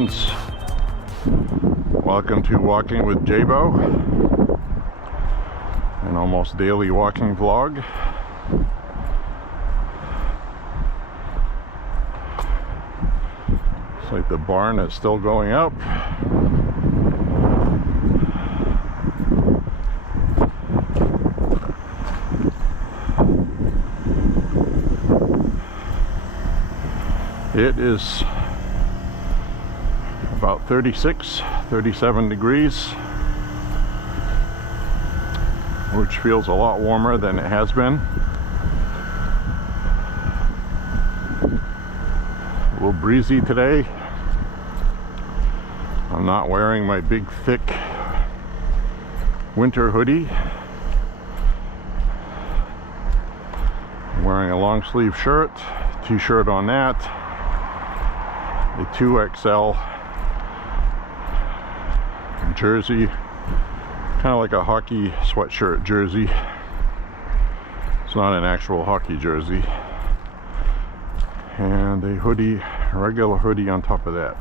friends, welcome to Walking with J.Beau, an almost daily walking vlog. It's like the barn is still going up. It is about 36, 37 degrees, which feels a lot warmer than it has been. A little breezy today. I'm not wearing my big thick winter hoodie. I'm wearing a long sleeve shirt, t-shirt on that, a 2XL jersey, kind of like a hockey sweatshirt jersey. It's not an actual hockey jersey. And a hoodie, a regular hoodie on top of that.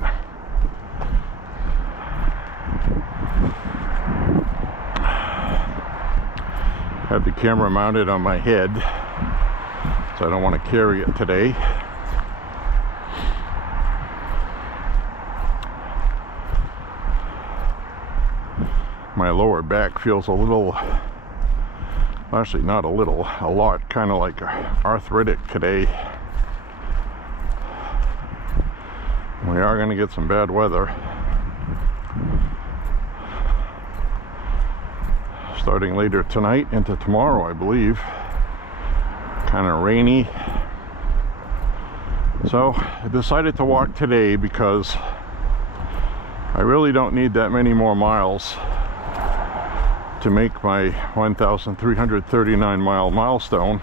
Have the camera mounted on my head, so I don't want to carry it today. My lower back feels a little, actually not a little, a lot, kind of like arthritic today. We are going to get some bad weather. Starting later tonight into tomorrow, I believe. Kind of rainy. So I decided to walk today because I really don't need that many more miles to make my 1,339 mile milestone.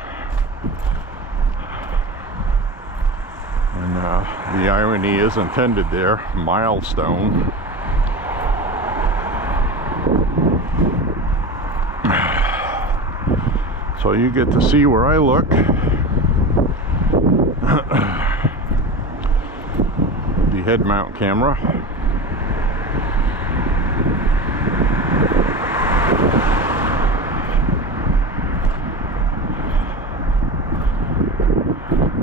And the irony is intended there, milestone. So you get to see where I look. The head mount camera.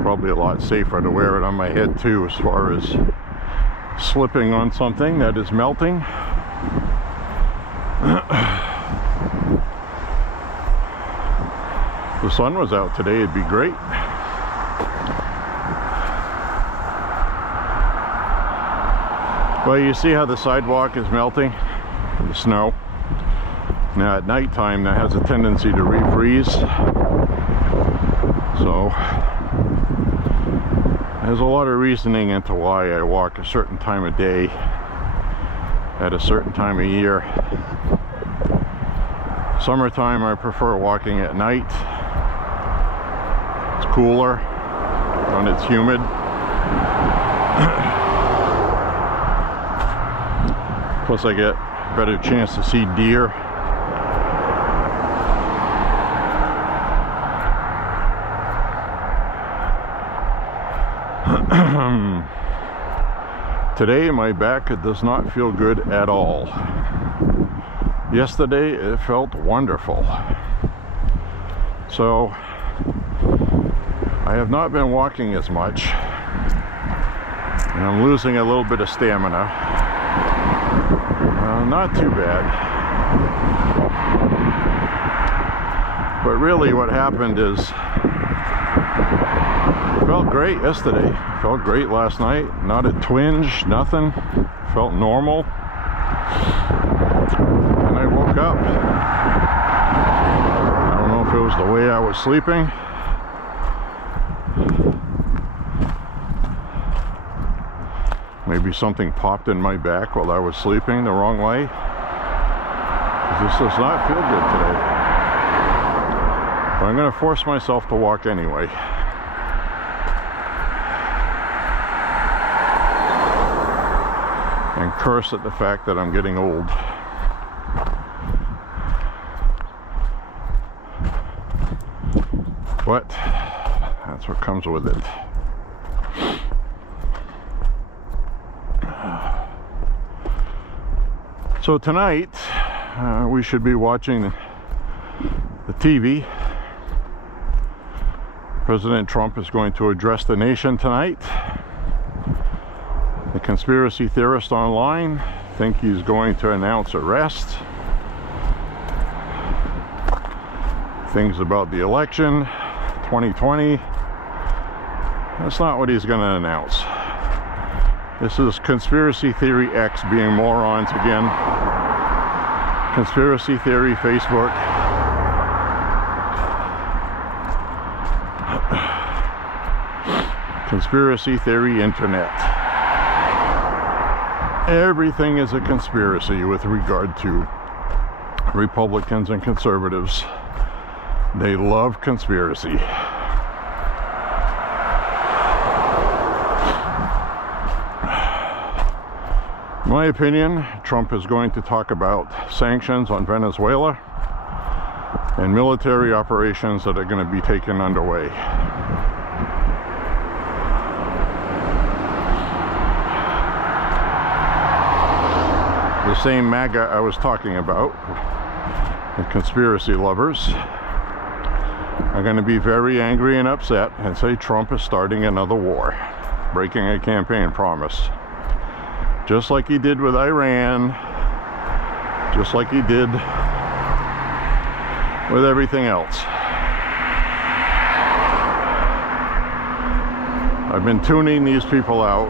Probably a lot safer to wear it on my head too, as far as slipping on something that is melting. If the sun was out today, it'd be great. Well, you see how the sidewalk is melting? The snow. Now at nighttime that has a tendency to refreeze. So there's a lot of reasoning into why I walk a certain time of day at a certain time of year. Summertime I prefer walking at night. It's cooler when it's humid. Plus I get a better chance to see deer. Today my back does not feel good at all. Yesterday it felt wonderful. So I have not been walking as much, and I'm losing a little bit of stamina. Not too bad. But really what happened is, it felt great yesterday. It felt great last night. Not a twinge, nothing. Felt normal. And I woke up. I don't know if it was the way I was sleeping. Maybe something popped in my back while I was sleeping the wrong way. This does not feel good today. But I'm going to force myself to walk anyway. And curse at the fact that I'm getting old. But that's what comes with it. So tonight we should be watching the TV. President Trump is going to address the nation tonight. The conspiracy theorists online think he's going to announce arrests. Things about the election 2020. That's not what he's going to announce. This is Conspiracy Theory X being morons again. Conspiracy Theory Facebook. Conspiracy Theory Internet. Everything is a conspiracy with regard to Republicans and conservatives. They love conspiracy. In my opinion, Trump is going to talk about sanctions on Venezuela and military operations that are going to be taken underway. The same MAGA I was talking about, the conspiracy lovers, are going to be very angry and upset and say Trump is starting another war, breaking a campaign promise. Just like he did with Iran, just like he did with everything else. I've been tuning these people out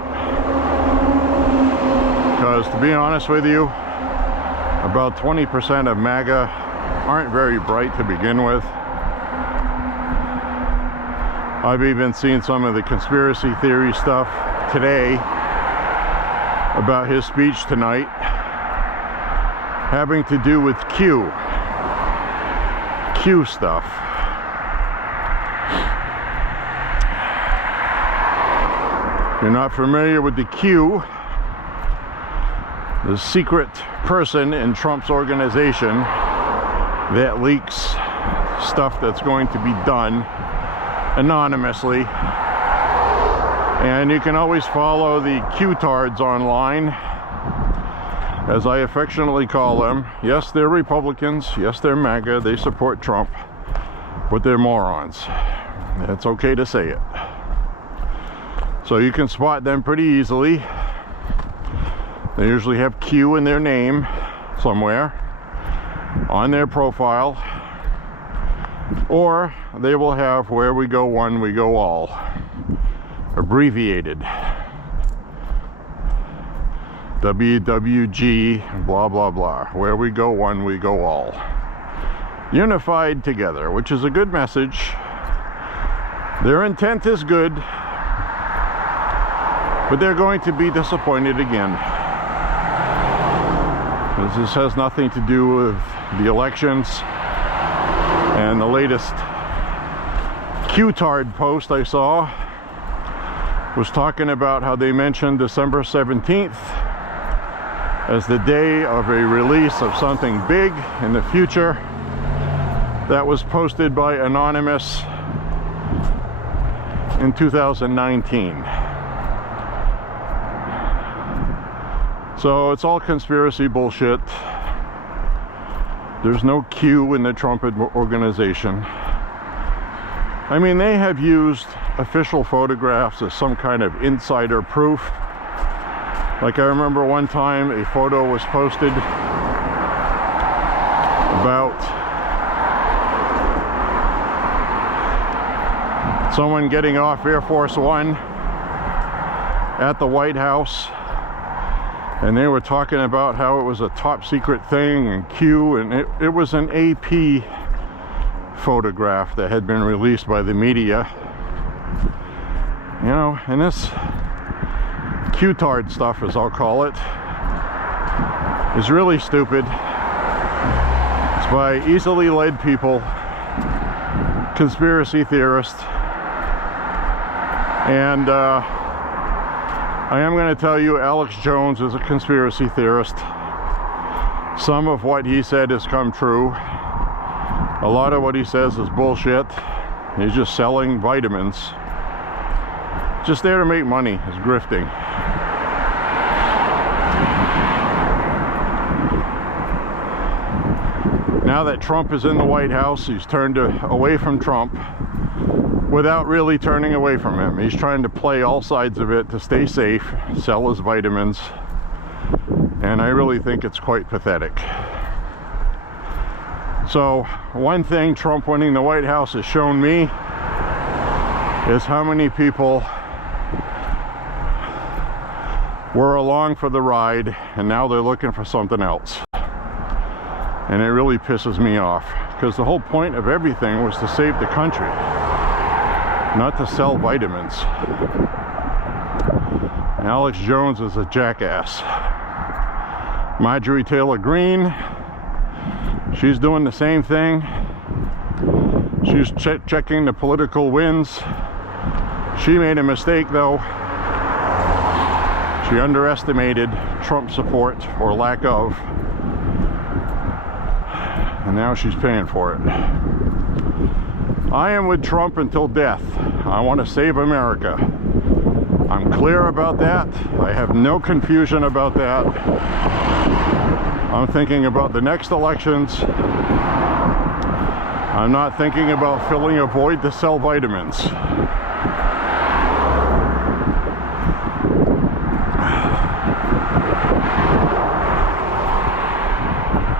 because, to be honest with you, about 20% of MAGA aren't very bright to begin with. I've even seen some of the conspiracy theory stuff today about his speech tonight having to do with Q stuff. If you're not familiar with the Q, the secret person in Trump's organization that leaks stuff that's going to be done anonymously. And you can always follow the Q-tards online, as I affectionately call them. Yes, they're Republicans. Yes, they're MAGA. They support Trump. But they're morons. It's okay to say it. So you can spot them pretty easily. They usually have Q in their name somewhere on their profile. Or they will have "Where we go one, we go all," abbreviated. WWG, blah, blah, blah. Where we go one, we go all. Unified together, which is a good message. Their intent is good, but they're going to be disappointed again. Because this has nothing to do with the elections. And the latest Q-tard post I saw was talking about how they mentioned December 17th as the day of a release of something big in the future. That was posted by Anonymous in 2019. So it's all conspiracy bullshit. There's no Q in the Trump organization. I mean, they have used official photographs as some kind of insider proof. Like, I remember one time a photo was posted about someone getting off Air Force One at the White House. And they were talking about how it was a top secret thing and Q, and it was an AP photograph that had been released by the media. You know, and this Q-tard stuff, as I'll call it, is really stupid. It's by easily led people, conspiracy theorists, and I am going to tell you, Alex Jones is a conspiracy theorist. Some of what he said has come true. A lot of what he says is bullshit. He's just selling vitamins. Just there to make money. He's grifting. now that Trump is in the White House, he's turned away from Trump without really turning away from him. He's trying to play all sides of it to stay safe, sell his vitamins, and I really think it's quite pathetic. So one thing Trump winning the White House has shown me is how many people were along for the ride and now they're looking for something else. And it really pisses me off, because the whole point of everything was to save the country, not to sell vitamins. Alex Jones is a jackass. Marjorie Taylor Greene, she's doing the same thing. She's checking the political winds. She made a mistake though. She underestimated Trump support, or lack of, and now she's paying for it. I am with Trump until death. I want to save America. I'm clear about that. I have no confusion about that. I'm thinking about the next elections. I'm not thinking about filling a void to sell vitamins.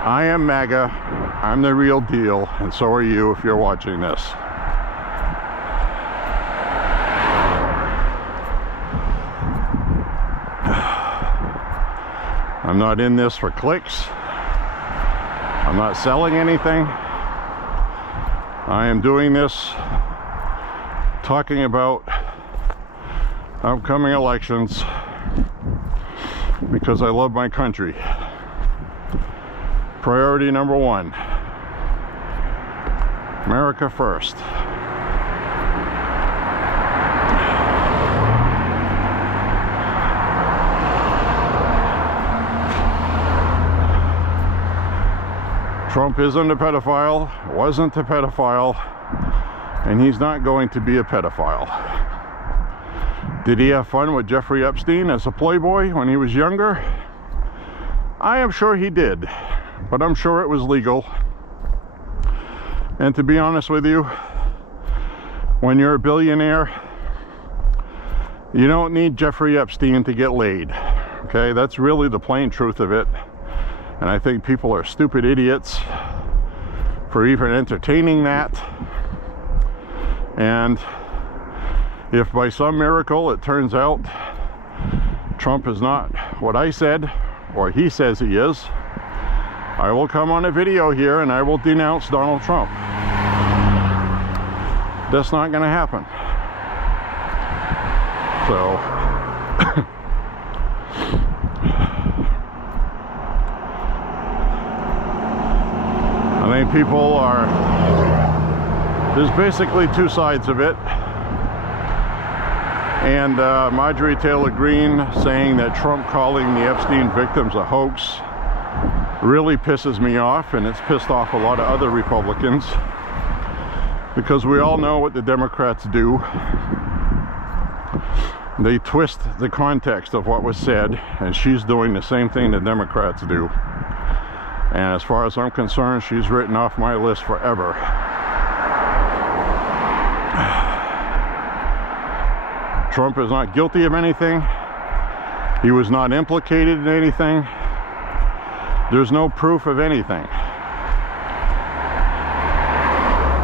I am MAGA. I'm the real deal, and so are you if you're watching this. I'm not in this for clicks. I'm not selling anything. I am doing this talking about upcoming elections because I love my country. Priority number one, America first. Trump isn't a pedophile, wasn't a pedophile, and he's not going to be a pedophile. Did he have fun with Jeffrey Epstein as a playboy when he was younger? I am sure he did, but I'm sure it was legal. And to be honest with you, when you're a billionaire, you don't need Jeffrey Epstein to get laid. Okay, that's really the plain truth of it. And I think people are stupid idiots for even entertaining that. And if by some miracle it turns out Trump is not what I said, or he says he is, I will come on a video here and I will denounce Donald Trump. That's not going to happen. So I think people are, there's basically two sides of it. And Marjorie Taylor Greene saying that Trump calling the Epstein victims a hoax really pisses me off, and it's pissed off a lot of other Republicans, because we all know what the Democrats do. They twist the context of what was said, and she's doing the same thing the Democrats do. And as far as I'm concerned, she's written off my list forever. Trump is not guilty of anything. He was not implicated in anything. There's no proof of anything.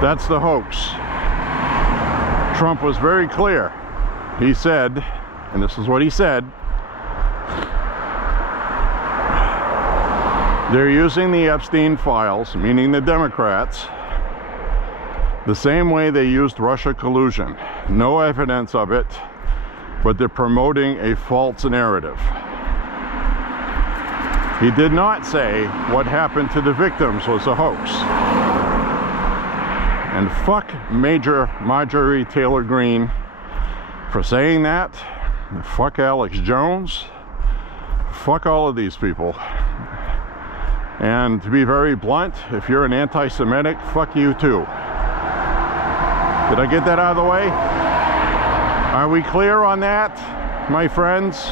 That's the hoax. Trump was very clear. He said, and this is what he said, they're using the Epstein files, meaning the Democrats, the same way they used Russia collusion. No evidence of it, but they're promoting a false narrative. He did not say what happened to the victims was a hoax. And fuck Major Marjorie Taylor Greene for saying that. And fuck Alex Jones. Fuck all of these people. And to be very blunt, if you're an anti-Semitic, fuck you too. Did I get that out of the way? Are we clear on that, my friends?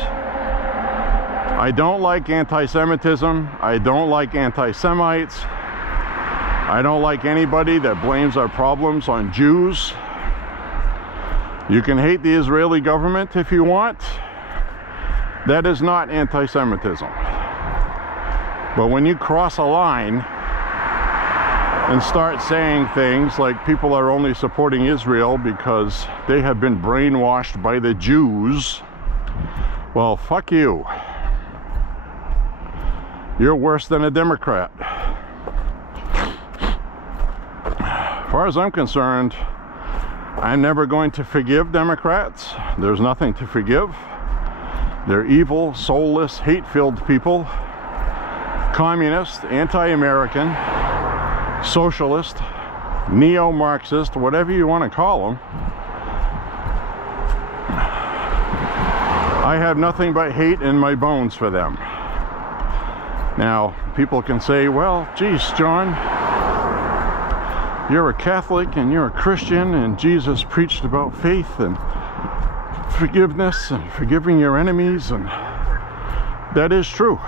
I don't like anti-Semitism. I don't like anti-Semites. I don't like anybody that blames our problems on Jews. You can hate the Israeli government if you want. That is not anti-Semitism. But when you cross a line and start saying things like people are only supporting Israel because they have been brainwashed by the Jews, well, fuck you. You're worse than a Democrat. As far as I'm concerned, I'm never going to forgive Democrats. There's nothing to forgive. They're evil, soulless, hate-filled people. Communist, anti-American, socialist, neo-Marxist, whatever you want to call them. I have nothing but hate in my bones for them. Now, people can say, well, geez, John, you're a Catholic and you're a Christian and Jesus preached about faith and forgiveness and forgiving your enemies, and that is true.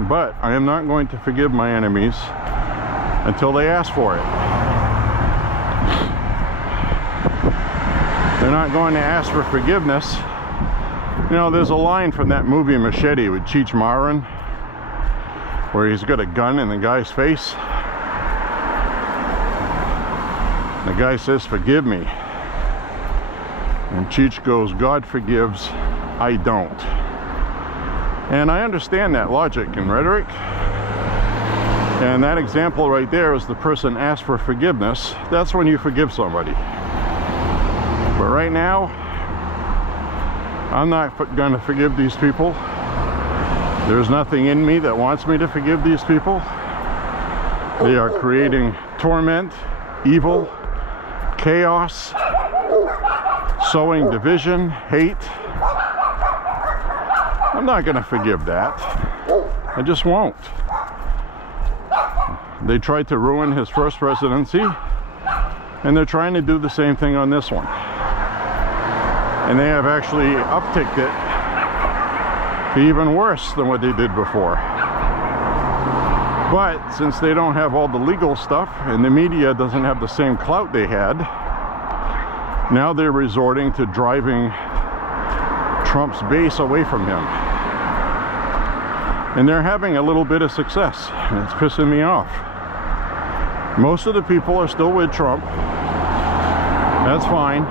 But I am not going to forgive my enemies until they ask for it. They're not going to ask for forgiveness. You know, there's a line from that movie Machete with Cheech Marin where he's got a gun in the guy's face. The guy says, "Forgive me." And Cheech goes, "God forgives, I don't." And I understand that logic and rhetoric. And that example right there is the person asked for forgiveness. That's when you forgive somebody. But right now, I'm not going to forgive these people. There's nothing in me that wants me to forgive these people. They are creating torment, evil, chaos, sowing division, hate. I'm not going to forgive that. I just won't. They tried to ruin his first presidency, and they're trying to do the same thing on this one. And they have actually upticked it to even worse than what they did before. But since they don't have all the legal stuff and the media doesn't have the same clout they had, now they're resorting to driving Trump's base away from him. And they're having a little bit of success, and it's pissing me off. Most of the people are still with Trump. That's fine.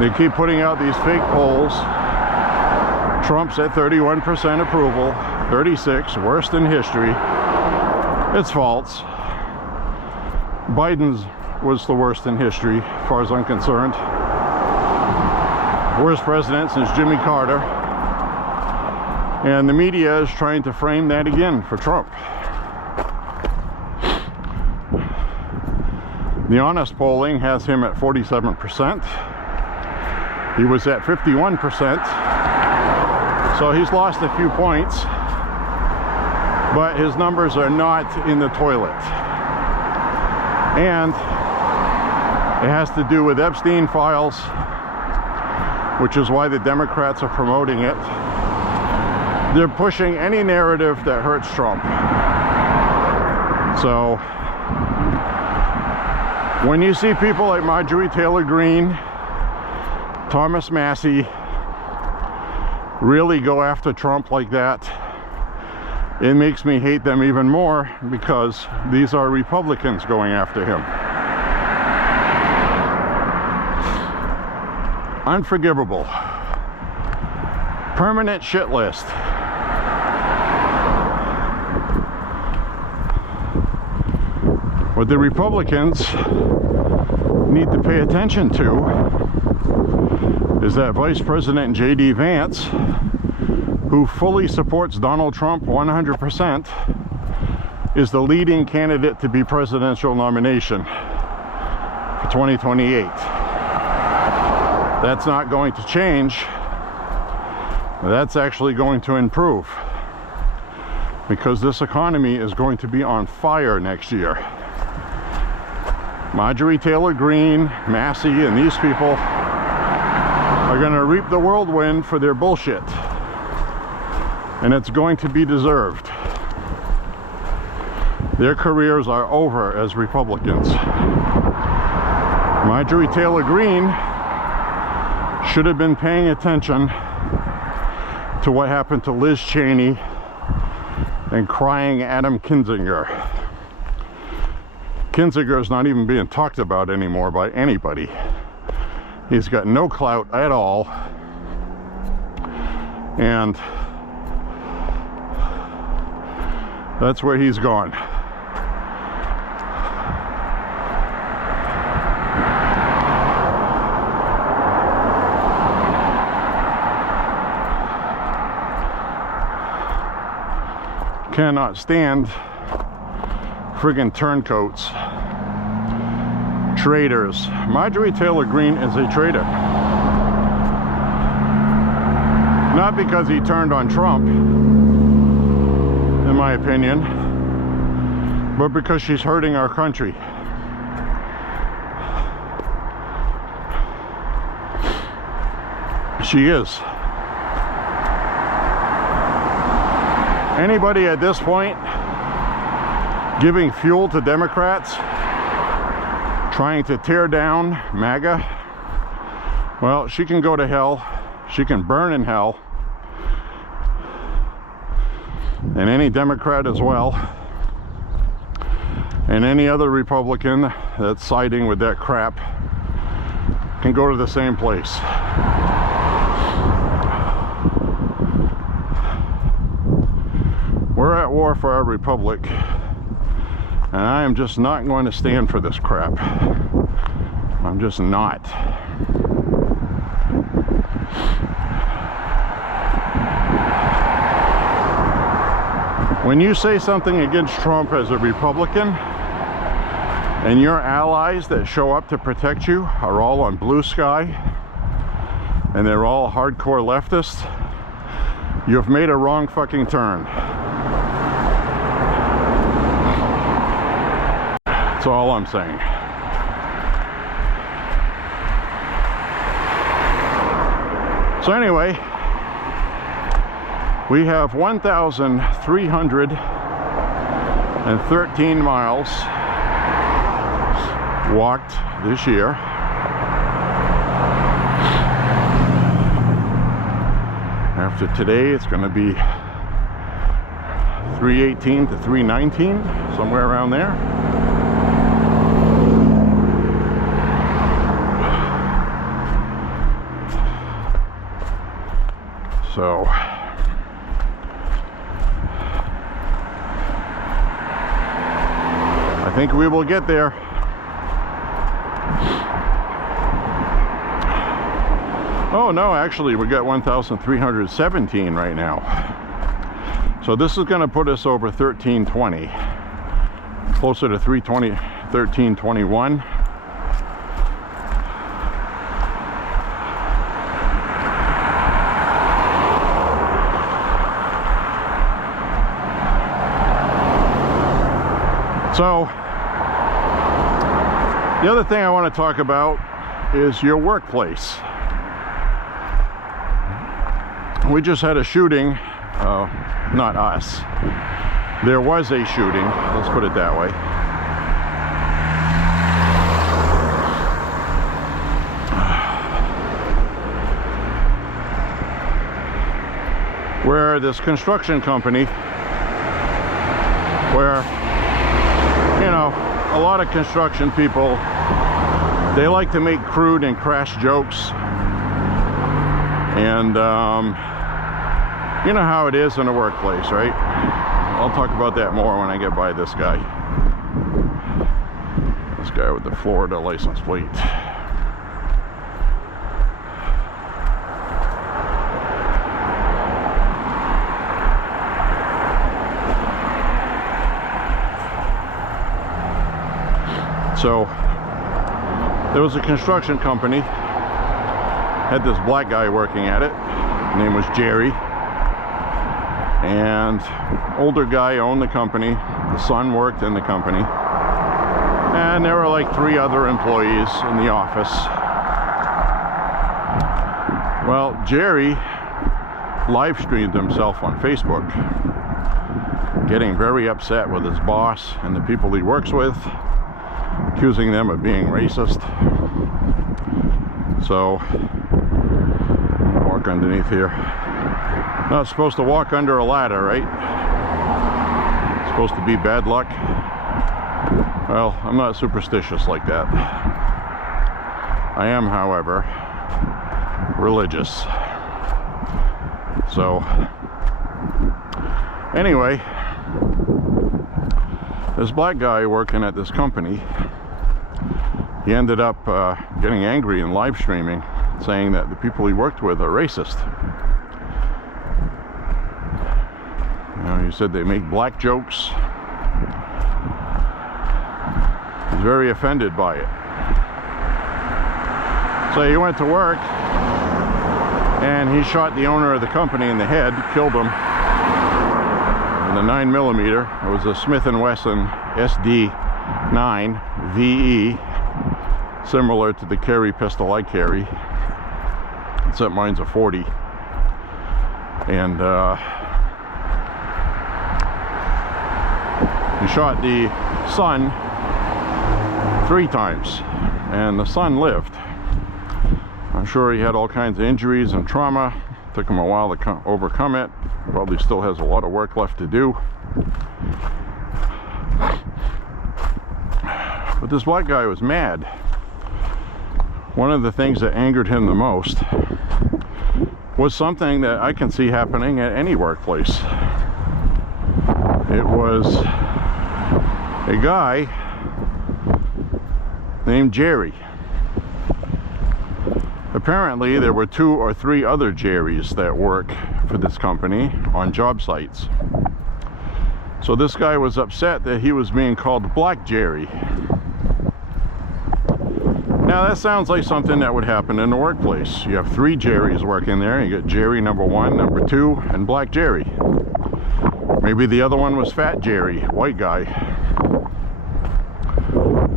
They keep putting out these fake polls. Trump's at 31% approval, 36, worst in history. It's false. Biden's was the worst in history, as far as I'm concerned. Worst president since Jimmy Carter. And the media is trying to frame that again for Trump. The honest polling has him at 47%. He was at 51%. So he's lost a few points, but his numbers are not in the toilet. And it has to do with Epstein files, which is why the Democrats are promoting it. They're pushing any narrative that hurts Trump. So when you see people like Marjorie Taylor Greene, Thomas Massey really go after Trump like that, it makes me hate them even more, because these are Republicans going after him. Unforgivable. Permanent shit list. What the Republicans need to pay attention to is that Vice President J.D. Vance, who fully supports Donald Trump 100%, is the leading candidate to be presidential nomination for 2028. That's not going to change. That's actually going to improve, because this economy is going to be on fire next year. Marjorie Taylor Greene, Massey, and these people are going to reap the whirlwind for their bullshit. And it's going to be deserved. Their careers are over as Republicans. Marjorie Taylor Greene should have been paying attention to what happened to Liz Cheney and crying Adam Kinzinger. Kinzinger is not even being talked about anymore by anybody. He's got no clout at all. And that's where he's gone. Cannot stand friggin' turncoats, traitors. Marjorie Taylor Greene is a traitor. Not because he turned on Trump, in my opinion, but because she's hurting our country. She is. Anybody at this point giving fuel to Democrats, trying to tear down MAGA, well, she can go to hell. She can burn in hell. And any Democrat as well. And any other Republican that's siding with that crap can go to the same place. We're at war for our republic, and I am just not going to stand for this crap. I'm just not. When you say something against Trump as a Republican, and your allies that show up to protect you are all on blue sky, and they're all hardcore leftists, you've made a wrong fucking turn. That's all I'm saying. So anyway, we have 1,313 miles walked this year. After today, it's going to be 318 to 319, somewhere around there. So I think we will get there. Oh no, actually we got 1,317 right now. So this is going to put us over 1320, closer to 320, 1321. So the other thing I want to talk about is your workplace. We just had a shooting, not us. There was a shooting, let's put it that way. Where this construction company, where, you know, a lot of construction people, they like to make crude and crass jokes. And you know how it is in a workplace, right? I'll talk about that more when I get by this guy. This guy with the Florida license plate. So there was a construction company, had this black guy working at it. His name was Jerry, and older guy owned the company. The son worked in the company, and there were like 3 other employees in the office. Well, Jerry live streamed himself on Facebook, getting very upset with his boss and the people he works with, accusing them of being racist. So, walk underneath here. Not supposed to walk under a ladder, right? It's supposed to be bad luck. Well, I'm not superstitious like that. I am, however, religious. So, anyway, this black guy working at this company, he ended up getting angry and live streaming, saying that the people he worked with are racist. You know, he said they make black jokes. He's very offended by it. So he went to work and he shot the owner of the company in the head, killed him with a 9mm. It was a Smith & Wesson SD9 VE, similar to the carry pistol I carry, except mine's a 40. And he shot the son 3 times, and the son lived. I'm sure he had all kinds of injuries and trauma. Took him a while to overcome it. Probably still has a lot of work left to do. But this black guy was mad. One of the things that angered him the most was something that I can see happening at any workplace. It was a guy named Jerry. Apparently there were 2 or 3 other Jerrys that work for this company on job sites. So this guy was upset that he was being called Black Jerry. Now that sounds like something that would happen in the workplace. You have 3 Jerrys working there. You got Jerry number 1, number 2, and Black Jerry. Maybe the other one was Fat Jerry, white guy.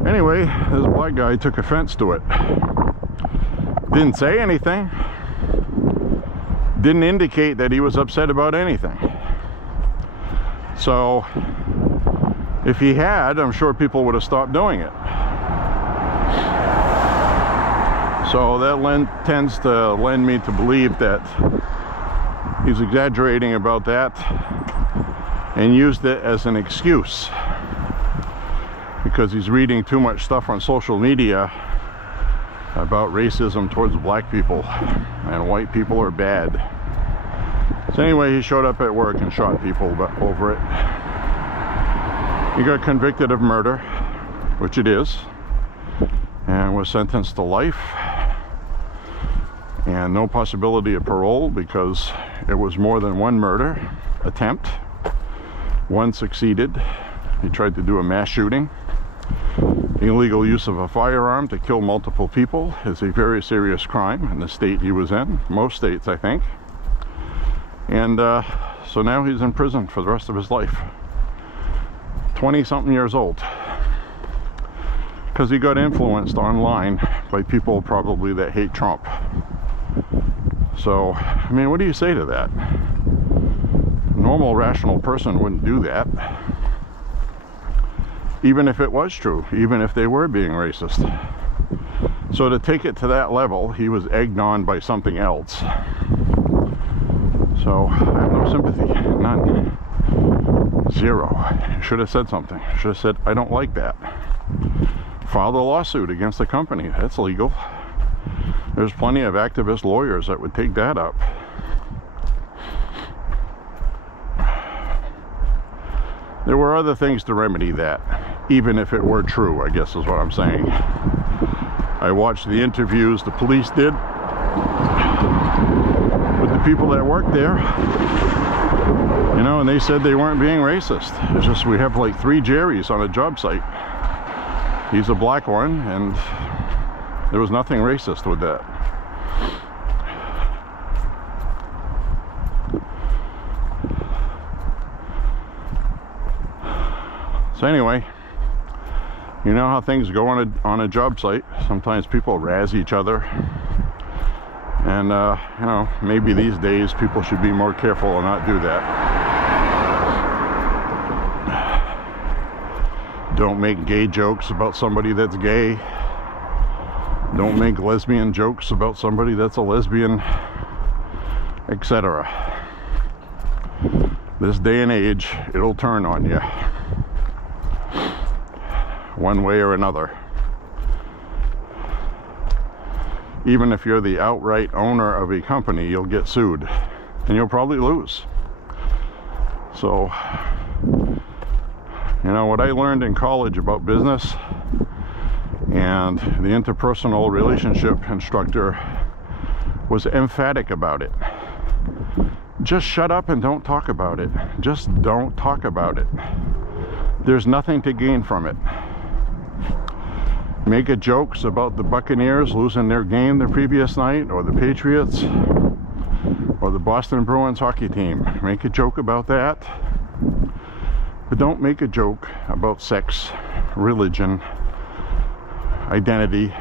Anyway, this black guy took offense to it. Didn't say anything. Didn't indicate that he was upset about anything. So, if he had, I'm sure people would have stopped doing it. So that tends to lend me to believe that he's exaggerating about that and used it as an excuse because he's reading too much stuff on social media about racism towards black people and white people are bad. So anyway, he showed up at work and shot people over it. He got convicted of murder, which it is, and was sentenced to life and no possibility of parole because it was more than 1 murder attempt. 1 succeeded. He tried to do a mass shooting. Illegal use of a firearm to kill multiple people is a very serious crime in the state he was in, most states I think. And so now he's in prison for the rest of his life. 20-something years old. Because he got influenced online by people probably that hate Trump. So, I mean, what do you say to that? A normal, rational person wouldn't do that. Even if it was true, even if they were being racist. So to take it to that level, he was egged on by something else. So I have no sympathy, none. 0. Should have said something. Should have said, I don't like that. Filed a lawsuit against the company. That's legal. There's plenty of activist lawyers that would take that up. There were other things to remedy that, even if it were true, I guess is what I'm saying. I watched the interviews the police did with the people that worked there, you know, and they said they weren't being racist. It's just we have like 3 Jerrys on a job site. He's a black one, and there was nothing racist with that. So anyway, you know how things go on a job site. Sometimes people razz each other. And, you know, maybe these days people should be more careful and not do that. Don't make gay jokes about somebody that's gay. Don't make lesbian jokes about somebody that's a lesbian, etc. This day and age, it'll turn on you one way or another. Even if you're the outright owner of a company, you'll get sued and you'll probably lose. So, you know, what I learned in college about business, and the interpersonal relationship instructor was emphatic about it. Just shut up and don't talk about it. Just don't talk about it. There's nothing to gain from it. Make a jokes about the Buccaneers losing their game the previous night, or the Patriots, or the Boston Bruins hockey team. Make a joke about that. But don't make a joke about sex, religion, identity,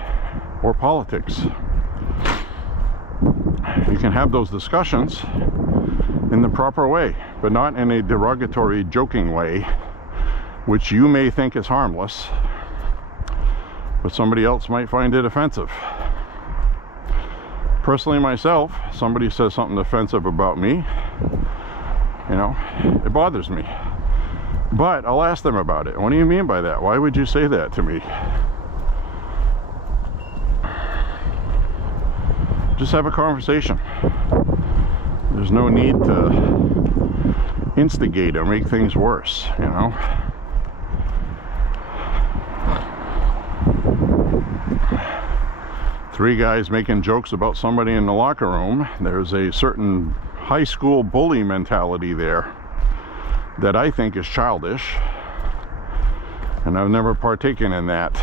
or politics. You can have those discussions in the proper way, but not in a derogatory, joking way, which you may think is harmless, but somebody else might find it offensive. Personally, myself, somebody says something offensive about me, you know, it bothers me. But I'll ask them about it. What do you mean by that? Why would you say that to me? Just have a conversation. There's no need to instigate or make things worse, you know. Three guys making jokes about somebody in the locker room. There's a certain high school bully mentality there that I think is childish, and I've never partaken in that.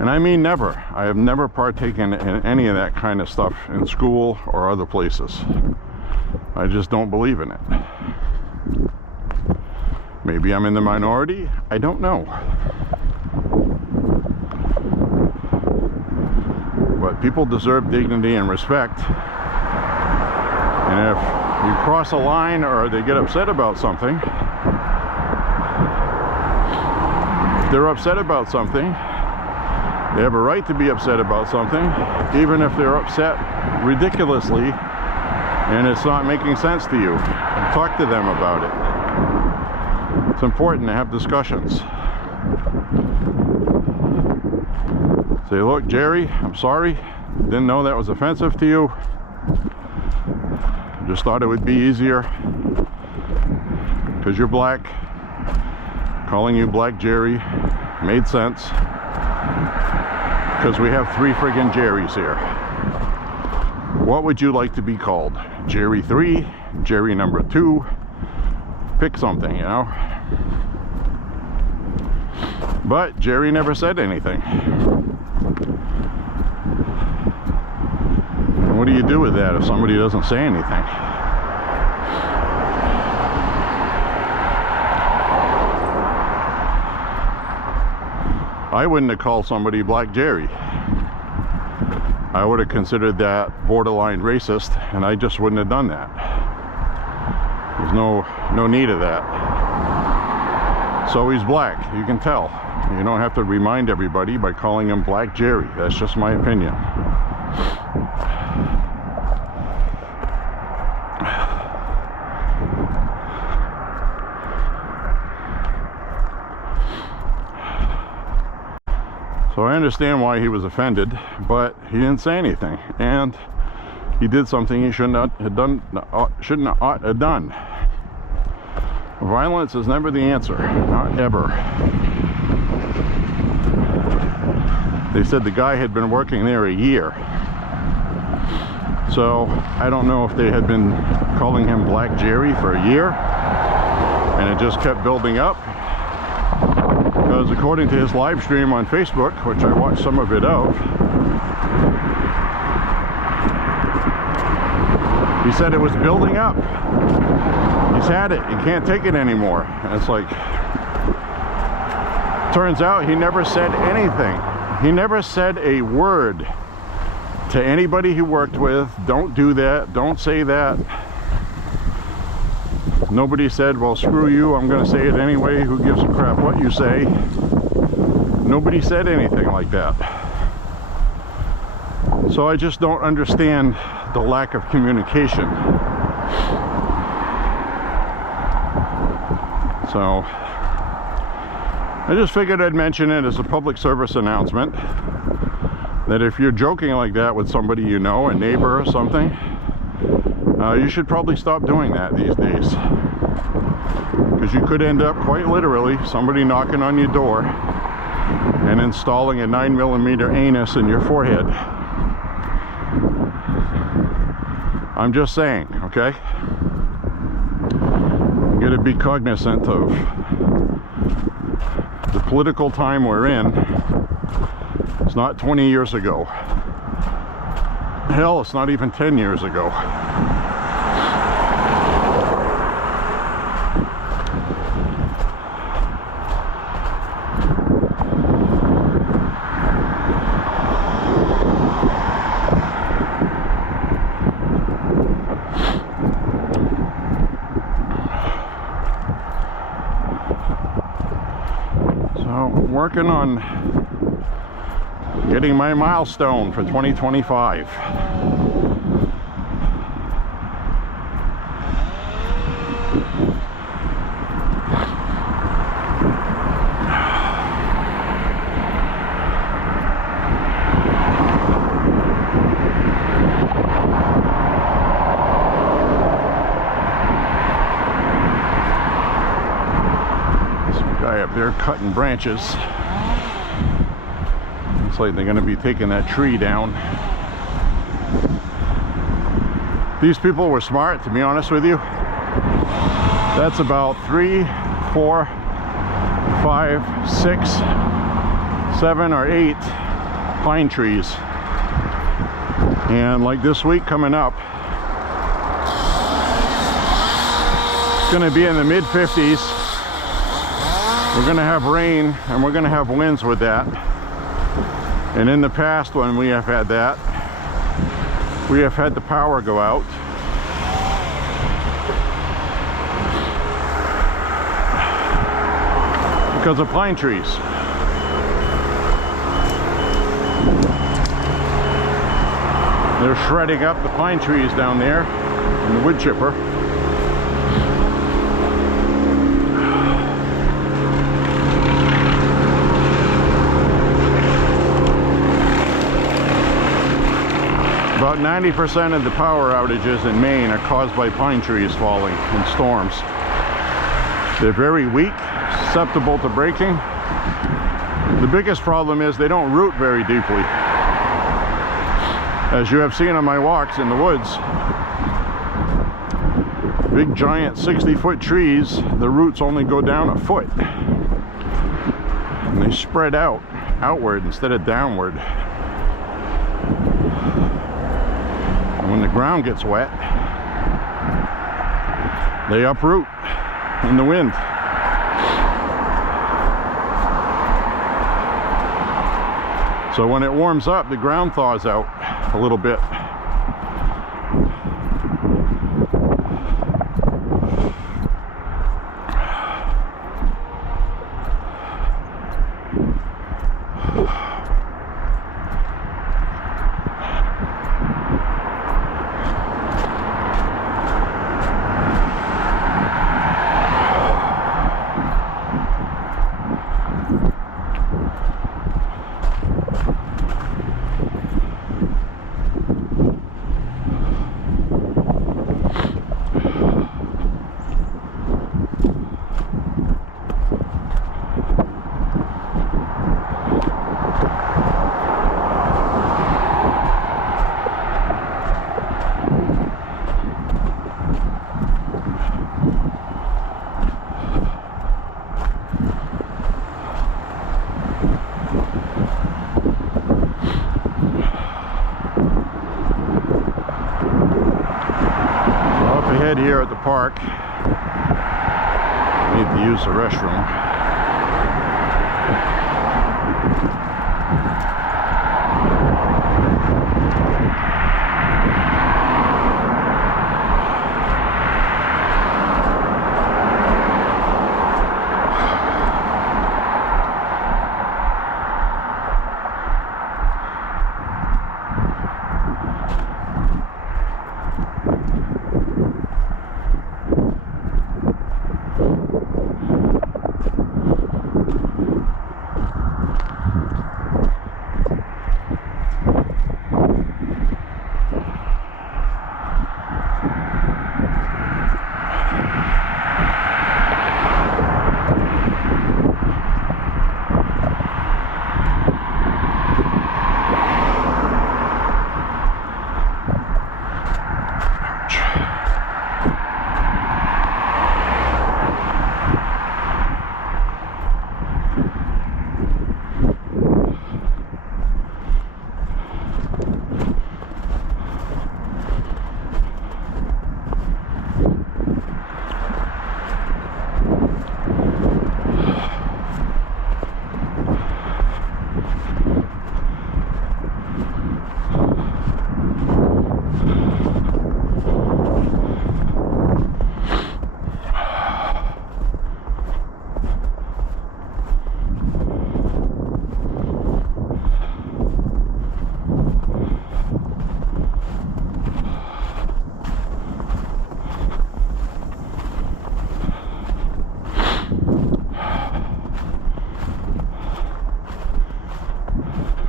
And I mean never. I have never partaken in any of that kind of stuff in school or other places. I just don't believe in it. Maybe I'm in the minority. I don't know. But people deserve dignity and respect. And if you cross a line or they get upset about something, if they're upset about something, they have a right to be upset about something, even if they're upset ridiculously and it's not making sense to you. Talk to them about it. It's important to have discussions. Say, look, Jerry, I'm sorry. Didn't know that was offensive to you. Just thought it would be easier because you're black. Calling you Black Jerry made sense because we have three friggin' Jerrys here. What would you like to be called? Jerry 3, Jerry number 2? Pick something, you know. But Jerry never said anything. What do you do with that if somebody doesn't say anything? I wouldn't have called somebody Black Jerry. I would have considered that borderline racist, and I just wouldn't have done that. There's no need of that. So he's black, you can tell. You don't have to remind everybody by calling him Black Jerry. That's just my opinion. So I understand why he was offended, but he didn't say anything, and he did something he shouldn't have done. Violence is never the answer, not ever. They said the guy had been working there a year, so I don't know if they had been calling him Black Jerry for a year, and it just kept building up. Because according to his live stream on Facebook, which I watched some of it of, he said it was building up. He's had it. He can't take it anymore. And it's like, turns out he never said anything. He never said a word to anybody he worked with. Don't do that. Don't say that. Nobody said, well, screw you, I'm going to say it anyway, who gives a crap what you say. Nobody said anything like that. So I just don't understand the lack of communication. So I just figured I'd mention it as a public service announcement, that if you're joking like that with somebody you know, a neighbor or something, you should probably stop doing that these days. Because you could end up, quite literally, somebody knocking on your door and installing a 9mm anus in your forehead. I'm just saying, okay? You gotta be cognizant of the political time we're in. It's not 20 years ago. Hell, it's not even 10 years ago. Working on getting my milestone for 2025. Guy up there cutting branches. Looks like they're going to be taking that tree down. These people were smart, to be honest with you. That's about 3, 4, 5, 6, 7 or 8 pine trees. And like this week coming up, it's going to be in the mid-50s. We're going to have rain and we're going to have winds with that. And in the past, when we have had that, we have had the power go out. Because of pine trees. They're shredding up the pine trees down there in the wood chipper. About 90% of the power outages in Maine are caused by pine trees falling in storms. They're very weak, susceptible to breaking. The biggest problem is they don't root very deeply. As you have seen on my walks in the woods, big giant 60-foot trees, the roots only go down a foot. And they spread out, outward instead of downward. When the ground gets wet, they uproot in the wind. So when it warms up, the ground thaws out a little bit. Here at the park, need to use the restroom.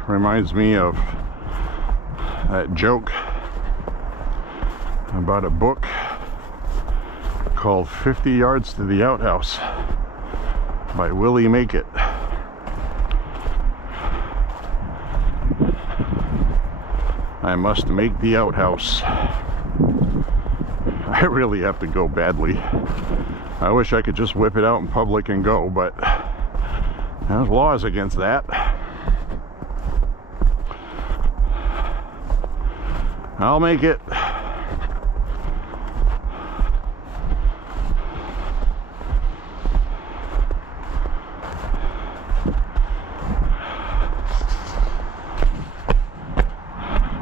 reminds me of that joke about a book called 50 Yards to the Outhouse by Willie Make It. I must make the outhouse. I really have to go badly. I wish I could just whip it out in public and go, but there's laws against that. I'll make it.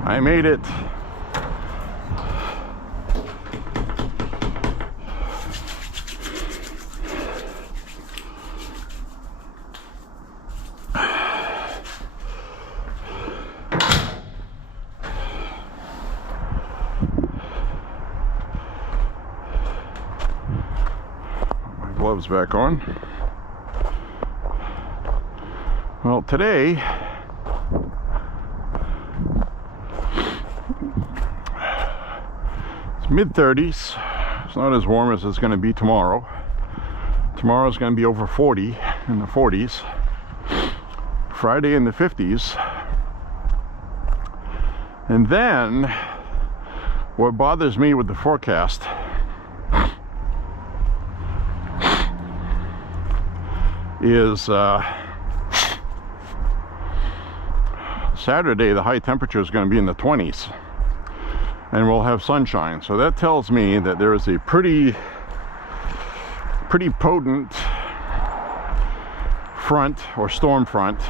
I made it. My gloves back on. Well, today mid-30s. It's not as warm as it's going to be tomorrow. Tomorrow's going to be over 40, in the 40s. Friday in the 50s. And then what bothers me with the forecast is Saturday the high temperature is going to be in the 20s. And we'll have sunshine. So that tells me that there is a pretty potent front or storm front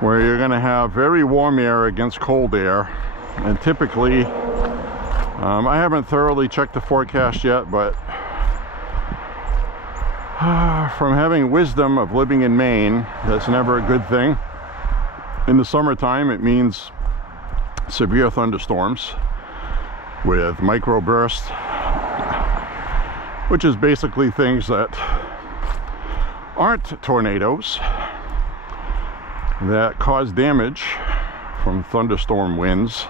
where you're going to have very warm air against cold air. And typically, I haven't thoroughly checked the forecast yet, but from having wisdom of living in Maine, that's never a good thing. In the summertime, it means severe thunderstorms with microbursts, which is basically things that aren't tornadoes that cause damage from thunderstorm winds.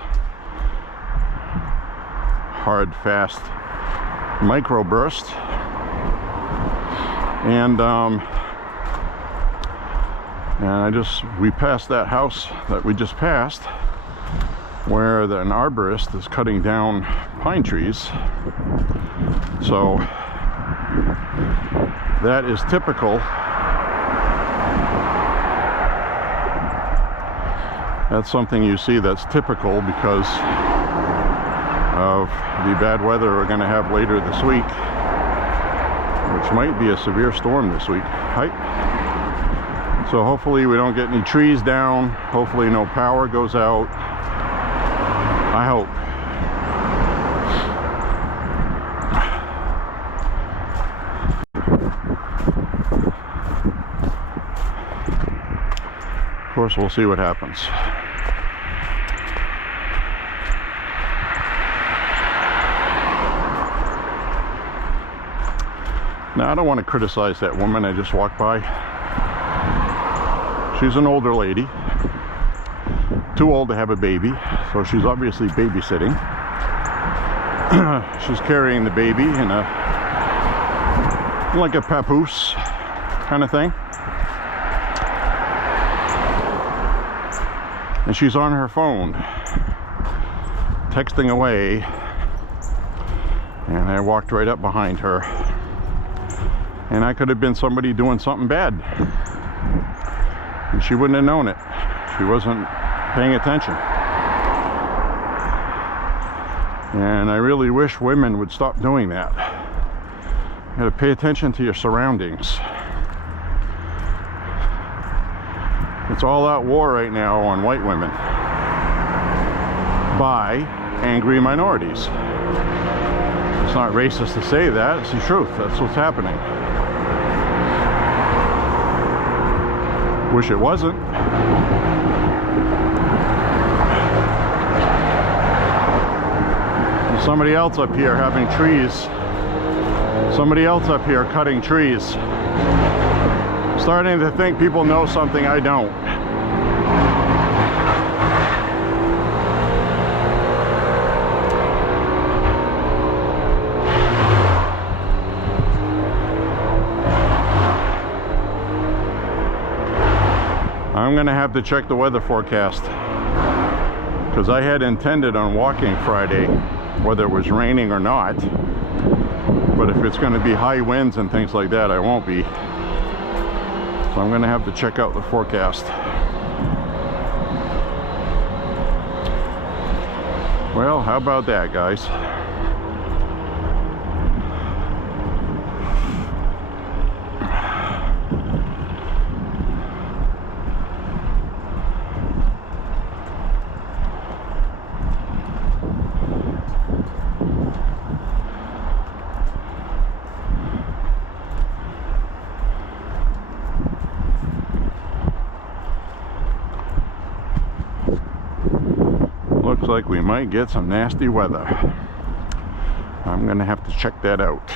Hard, fast microburst. And we passed that house that we just passed, where an arborist is cutting down pine trees. So that is typical. That's something you see that's typical because of the bad weather we're going to have later this week, which might be a severe storm this week. So hopefully we don't get any trees down. Hopefully no power goes out. I hope. Of course, we'll see what happens. Now, I don't want to criticize that woman I just walked by. She's an older lady. Too old to have a baby, so she's obviously babysitting. She's carrying the baby in like a papoose kind of thing. And she's on her phone, texting away. And I walked right up behind her. And I could have been somebody doing something bad. And she wouldn't have known it. She wasn't paying attention. And I really wish women would stop doing that. You gotta pay attention to your surroundings. It's all out war right now on white women by angry minorities. It's not racist to say that, it's the truth. That's what's happening. Wish it wasn't. Somebody else up here having trees. Somebody else up here cutting trees. Starting to think people know something I don't. I'm gonna have to check the weather forecast, because I had intended on walking Friday whether it was raining or not, but if it's going to be high winds and things like that, I won't be. So I'm going to have to check out the forecast. Well, how about that, guys? Looks like we might get some nasty weather. I'm gonna have to check that out.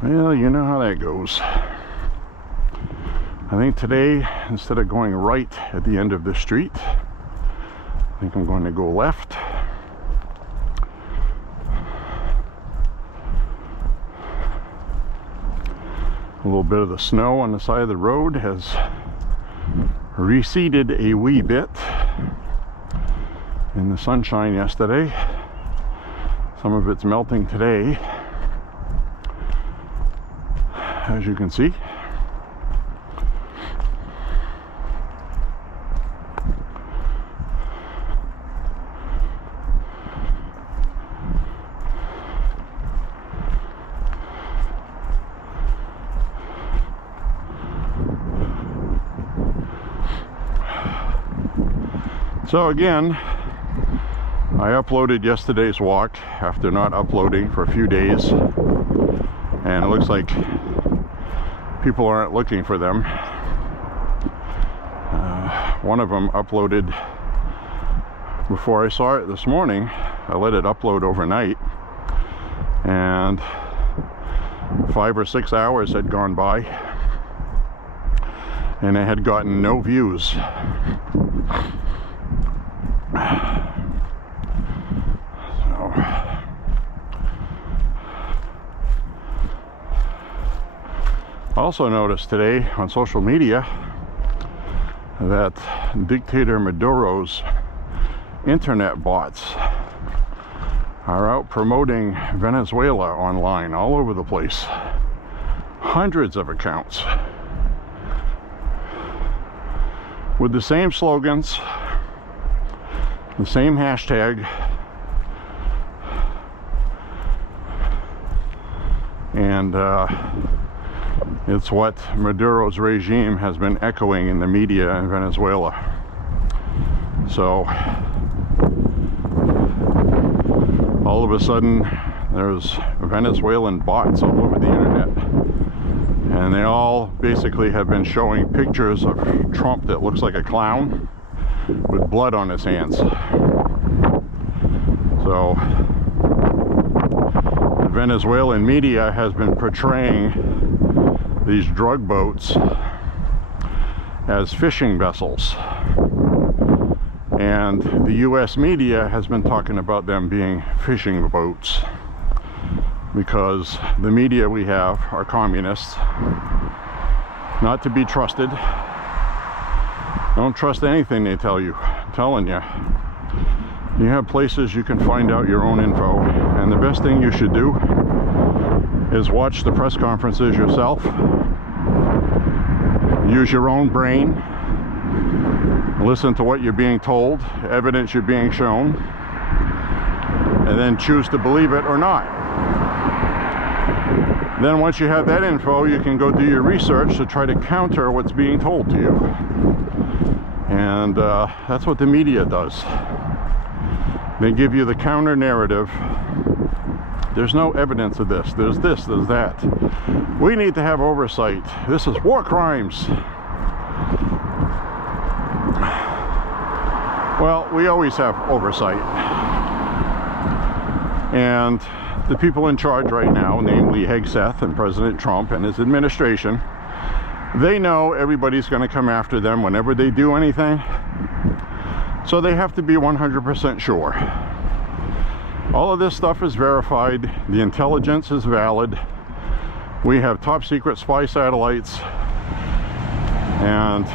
Well, you know how that goes. I think today, instead of going right at the end of the street, I think I'm going to go left. A little bit of the snow on the side of the road has receded a wee bit in the sunshine yesterday. Some of it's melting today, as you can see. So again, I uploaded yesterday's walk after not uploading for a few days, and it looks like people aren't looking for them. One of them uploaded before I saw it this morning. I let it upload overnight, and 5 or 6 hours had gone by and it had gotten no views. Also noticed today on social media that dictator Maduro's internet bots are out promoting Venezuela online all over the place. Hundreds of accounts with the same slogans, the same hashtag, and it's what Maduro's regime has been echoing in the media in Venezuela. So all of a sudden there's Venezuelan bots all over the internet, and they all basically have been showing pictures of Trump that looks like a clown with blood on his hands. So the Venezuelan media has been portraying these drug boats as fishing vessels, and the US media has been talking about them being fishing boats because the media we have are communists, not to be trusted. Don't trust anything they tell you. I'm telling you. You have places you can find out your own info, and the best thing you should do is watch the press conferences yourself. Use your own brain. Listen to what you're being told, evidence you're being shown, and then choose to believe it or not. Then once you have that info, you can go do your research to try to counter what's being told to you. And that's what the media does. They give you the counter narrative. There's no evidence of this. There's this, there's that. We need to have oversight. This is war crimes. Well, we always have oversight. And the people in charge right now, namely Hegseth and President Trump and his administration, they know everybody's going to come after them whenever they do anything. So they have to be 100% sure. All of this stuff is verified. The intelligence is valid. We have top secret spy satellites. And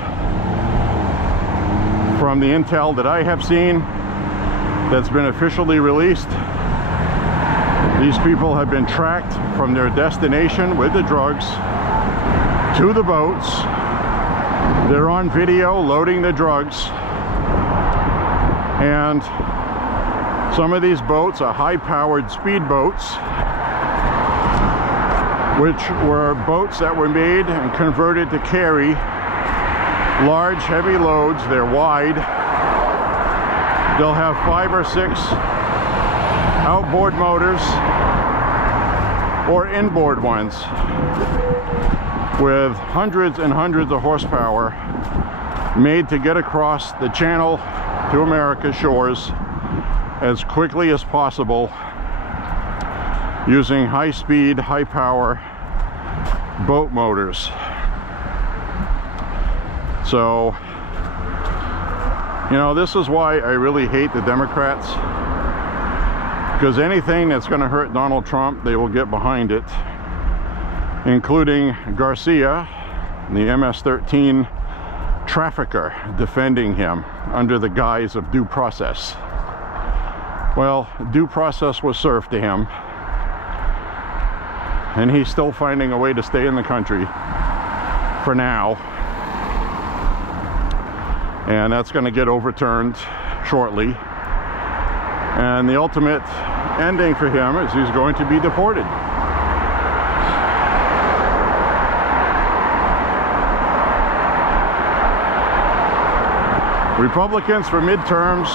from the intel that I have seen that's been officially released, these people have been tracked from their destination with the drugs to the boats. They're on video loading the drugs. And some of these boats are high-powered speedboats, which were boats that were made and converted to carry large, heavy loads. They're wide. They'll have 5 or 6 outboard motors or inboard ones with hundreds and hundreds of horsepower, made to get across the channel to America's shores as quickly as possible using high-speed, high-power boat motors. So, you know, this is why I really hate the Democrats, because anything that's going to hurt Donald Trump, they will get behind it, including Garcia, the MS-13 trafficker, defending him under the guise of due process. Well, due process was served to him, and he's still finding a way to stay in the country for now. And that's going to get overturned shortly. And the ultimate ending for him is he's going to be deported. Republicans for midterms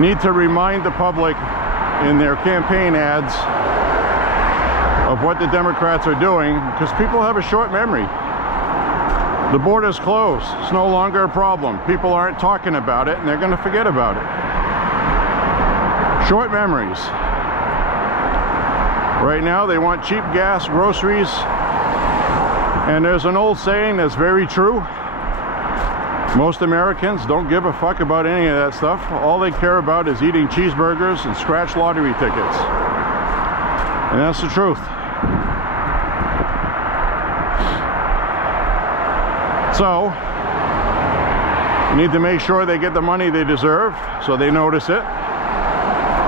need to remind the public in their campaign ads of what the Democrats are doing, because people have a short memory. The border's closed. It's no longer a problem. People aren't talking about it, and they're going to forget about it. Short memories. Right now, they want cheap gas, groceries, and there's an old saying that's very true. Most Americans don't give a fuck about any of that stuff. All they care about is eating cheeseburgers and scratch lottery tickets. And that's the truth. So, you need to make sure they get the money they deserve, so they notice it.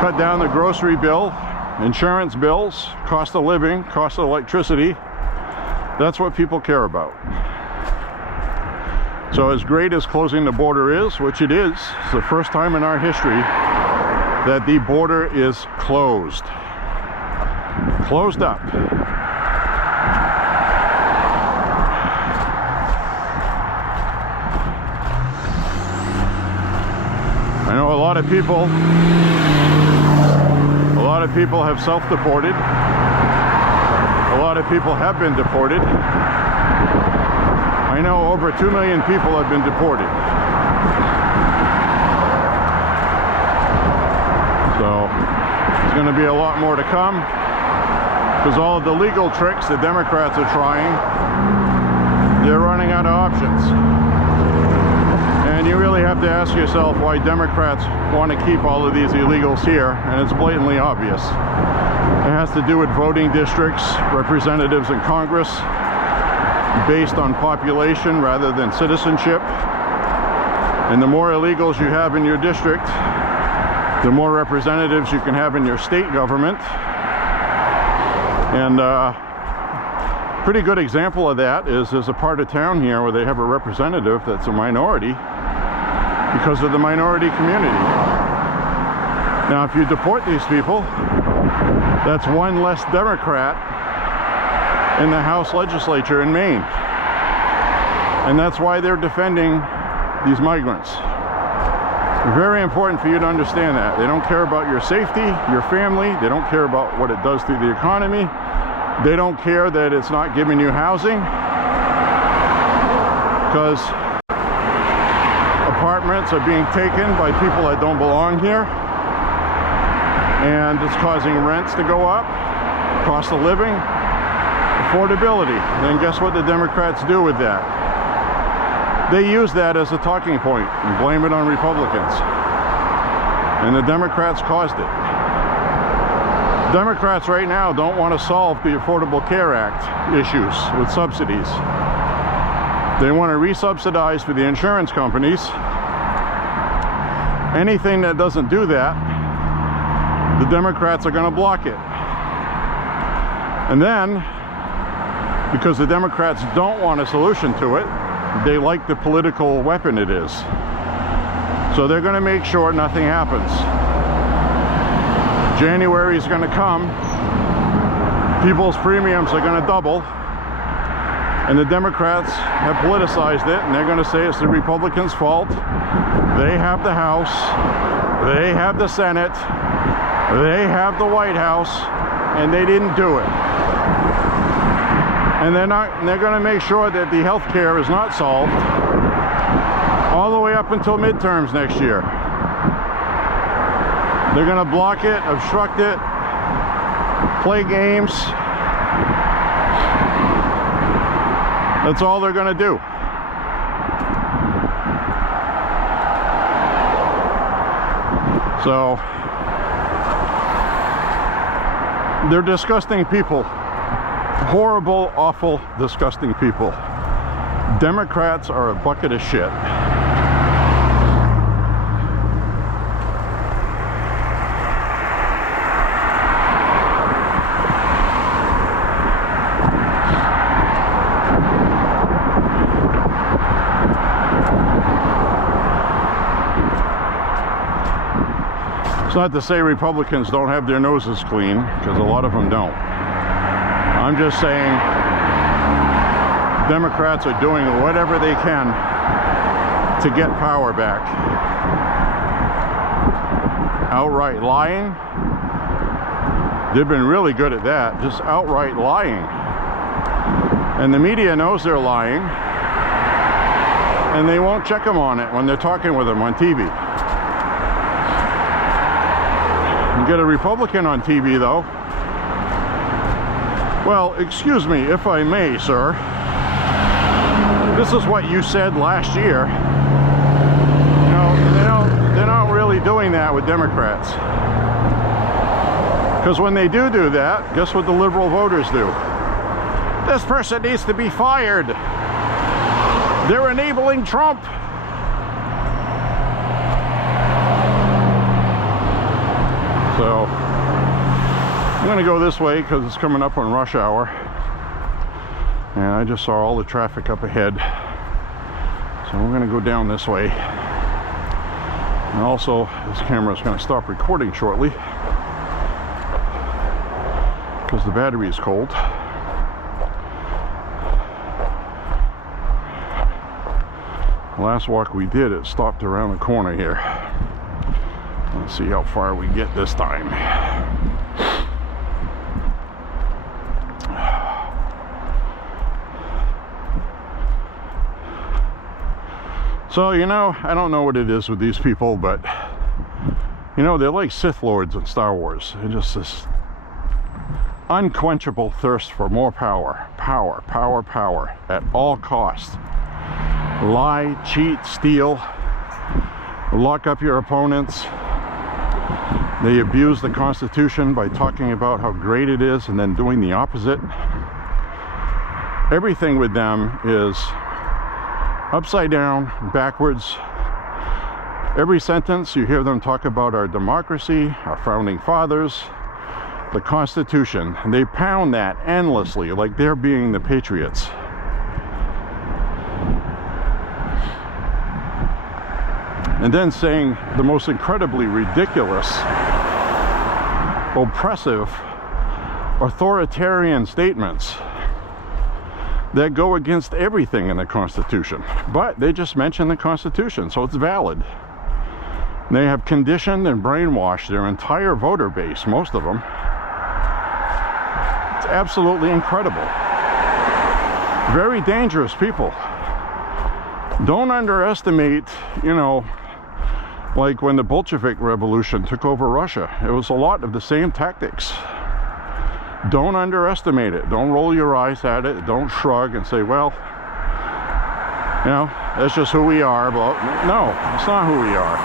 Cut down the grocery bill, insurance bills, cost of living, cost of electricity. That's what people care about. So as great as closing the border is, which it is, it's the first time in our history that the border is closed. Closed up. I know a lot of people have self-deported. A lot of people have been deported. I know over 2 million people have been deported. So there's going to be a lot more to come, because all of the legal tricks the Democrats are trying, they're running out of options. And you really have to ask yourself why Democrats want to keep all of these illegals here, and it's blatantly obvious. It has to do with voting districts, representatives in Congress, based on population rather than citizenship. And the more illegals you have in your district, the more representatives you can have in your state government. And pretty good example of that is there's a part of town here where they have a representative that's a minority because of the minority community. Now, if you deport these people, that's one less Democrat in the House legislature in Maine. And that's why they're defending these migrants. Very important for you to understand that. They don't care about your safety, your family. They don't care about what it does to the economy. They don't care that it's not giving you housing. Because a Apartments are being taken by people that don't belong here, and it's causing rents to go up, cost of living, affordability. Then guess what the Democrats do with that? They use that as a talking point and blame it on Republicans. And the Democrats caused it. Democrats right now don't want to solve the Affordable Care Act issues with subsidies. They want to re-subsidize for the insurance companies. Anything that doesn't do that, the Democrats are going to block it. And then, because the Democrats don't want a solution to it, they like the political weapon it is. So they're going to make sure nothing happens. January is going to come, people's premiums are going to double, and the Democrats have politicized it, and they're going to say it's the Republicans' fault. They have the House, they have the Senate, they have the White House, and they didn't do it. And they're going to make sure that the health care is not solved all the way up until midterms next year. They're going to block it, obstruct it, play games. That's all they're going to do. So, they're disgusting people. Horrible, awful, disgusting people. Democrats are a bucket of shit. It's not to say Republicans don't have their noses clean, because a lot of them don't. I'm just saying Democrats are doing whatever they can to get power back. Outright lying. They've been really good at that, just outright lying. And the media knows they're lying, and they won't check them on it when they're talking with them on TV. You get a Republican on TV, though. Well, excuse me, if I may, sir. This is what you said last year. You know, they're not really doing that with Democrats. Because when they do that, guess what the liberal voters do? This person needs to be fired. They're enabling Trump. So, I'm going to go this way because it's coming up on rush hour. And I just saw all the traffic up ahead. So we're going to go down this way. And also, this camera is going to stop recording shortly because the battery is cold. The last walk we did, it stopped around the corner here. Let's see how far we get this time. So, you know, I don't know what it is with these people, but, you know, they're like Sith Lords in Star Wars. They're just this unquenchable thirst for more power. Power, power, power at all costs. Lie, cheat, steal, lock up your opponents. They abuse the Constitution by talking about how great it is and then doing the opposite. Everything with them is upside down, backwards. Every sentence you hear them talk about our democracy, our founding fathers, the Constitution. And they pound that endlessly like they're being the patriots. And then saying the most incredibly ridiculous, oppressive, authoritarian statements that go against everything in the Constitution. But they just mention the Constitution, so it's valid. They have conditioned and brainwashed their entire voter base, most of them. It's absolutely incredible. Very dangerous people. Don't underestimate, you know, like when the Bolshevik Revolution took over Russia. It was a lot of the same tactics. Don't underestimate it. Don't roll your eyes at it. Don't shrug and say, well, you know, that's just who we are. But no, it's not who we are.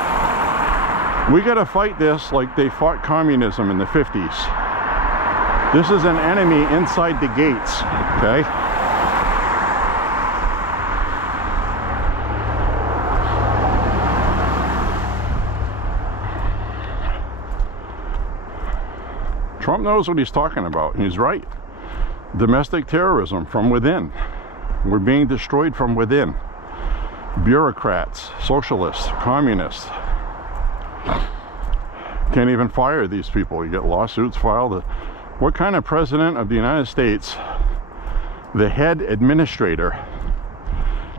We got to fight this like they fought communism in the 50s. This is an enemy inside the gates, okay? Trump knows what he's talking about, and he's right. Domestic terrorism from within. We're being destroyed from within. Bureaucrats, socialists, communists. Can't even fire these people. You get lawsuits filed. What kind of president of the United States, the head administrator,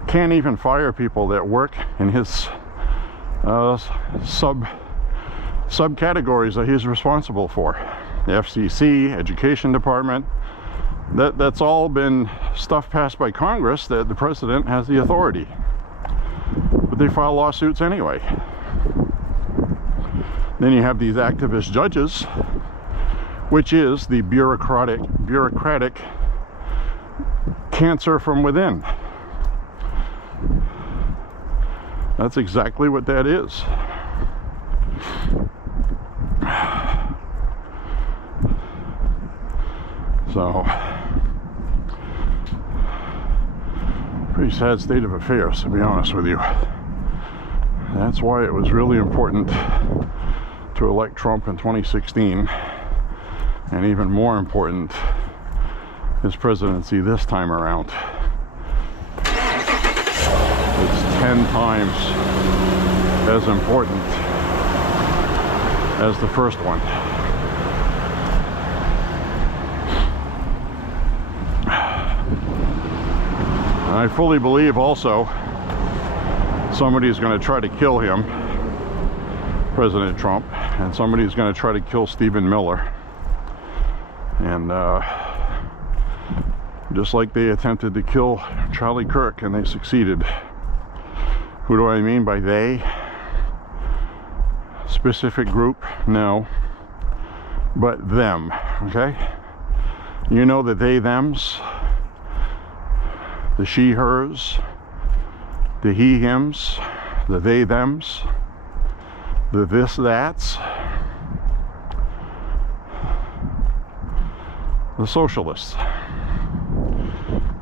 can't even fire people that work in his subcategories that he's responsible for? The FCC, Education Department, that's all been stuff passed by Congress that the president has the authority. But they file lawsuits anyway. Then you have these activist judges, which is the bureaucratic cancer from within. That's exactly what that is. So, pretty sad state of affairs, to be honest with you. That's why it was really important to elect Trump in 2016, and even more important, his presidency this time around. It's 10 times as important as the first one. I fully believe also somebody's going to try to kill him, President Trump, and somebody's going to try to kill Stephen Miller. And just like they attempted to kill Charlie Kirk and they succeeded. Who do I mean by they? Specific group? No. But them, okay? You know the they, thems, the she, hers, the he, hims, the they, thems, the this, that's, the socialists,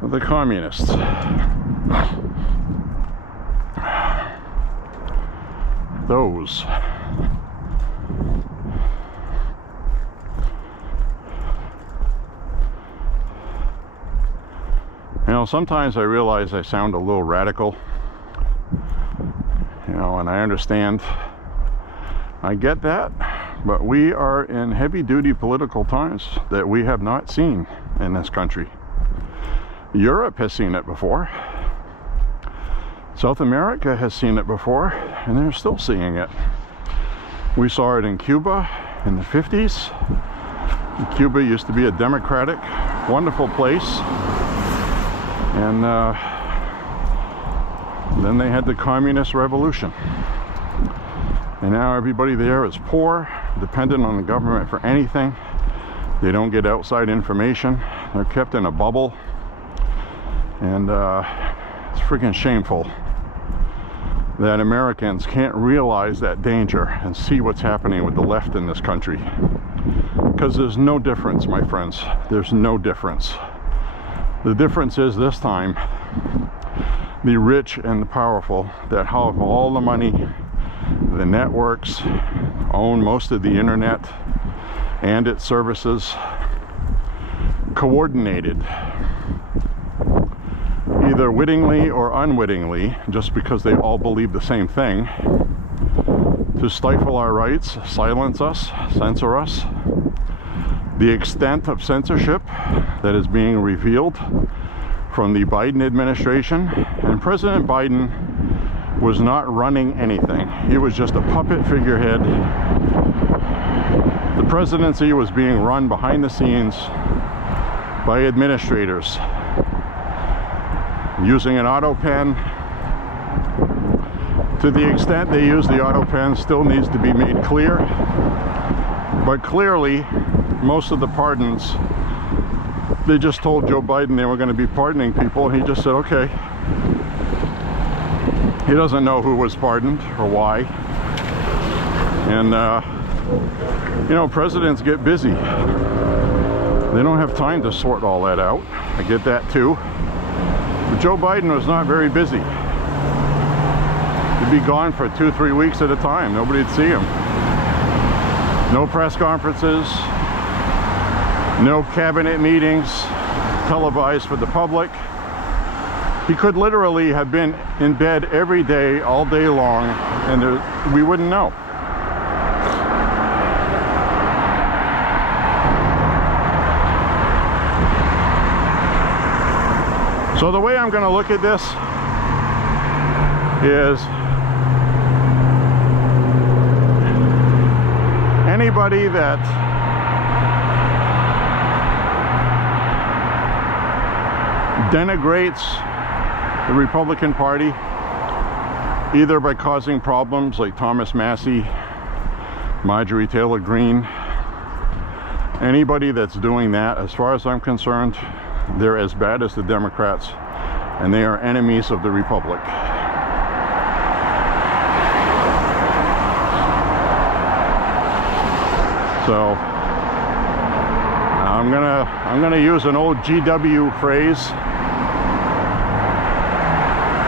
the communists, those. You know, sometimes I realize I sound a little radical, you know, and I understand. I get that, but we are in heavy-duty political times that we have not seen in this country. Europe has seen it before. South America has seen it before, and they're still seeing it. We saw it in Cuba in the 50s. Cuba used to be a democratic, wonderful place. And then they had the communist revolution. And now everybody there is poor, dependent on the government for anything. They don't get outside information. They're kept in a bubble. And it's freaking shameful that Americans can't realize that danger and see what's happening with the left in this country. Because there's no difference, my friends. There's no difference. The difference is this time, the rich and the powerful that have all the money, the networks, own most of the internet and its services, coordinated, either wittingly or unwittingly, just because they all believe the same thing, to stifle our rights, silence us, censor us. The extent of censorship that is being revealed from the Biden administration, and President Biden was not running anything. He was just a puppet figurehead. The presidency was being run behind the scenes by administrators using an auto pen, To the extent they use the auto pen still needs to be made clear. But clearly, most of the pardons, they just told Joe Biden they were going to be pardoning people. He just said, okay. He doesn't know who was pardoned or why. And, you know, presidents get busy. They don't have time to sort all that out. I get that too. But Joe Biden was not very busy. He'd be gone for 2-3 weeks at a time. Nobody'd see him. No press conferences, no cabinet meetings televised for the public. He could literally have been in bed every day, all day long, and we wouldn't know. So the way I'm going to look at this is anybody that denigrates the Republican Party, either by causing problems like Thomas Massey, Marjorie Taylor Greene, anybody that's doing that, as far as I'm concerned, they're as bad as the Democrats, and they are enemies of the Republic. So I'm gonna use an old GW phrase.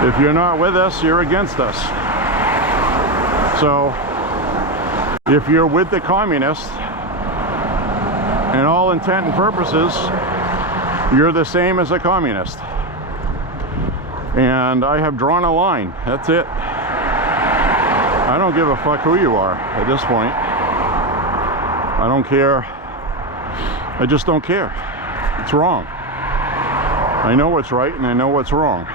If you're not with us, you're against us. So if you're with the communists, in all intent and purposes, you're the same as a communist. And I have drawn a line. That's it. I don't give a fuck who you are at this point. I don't care. I just don't care. It's wrong. I know what's right and I know what's wrong.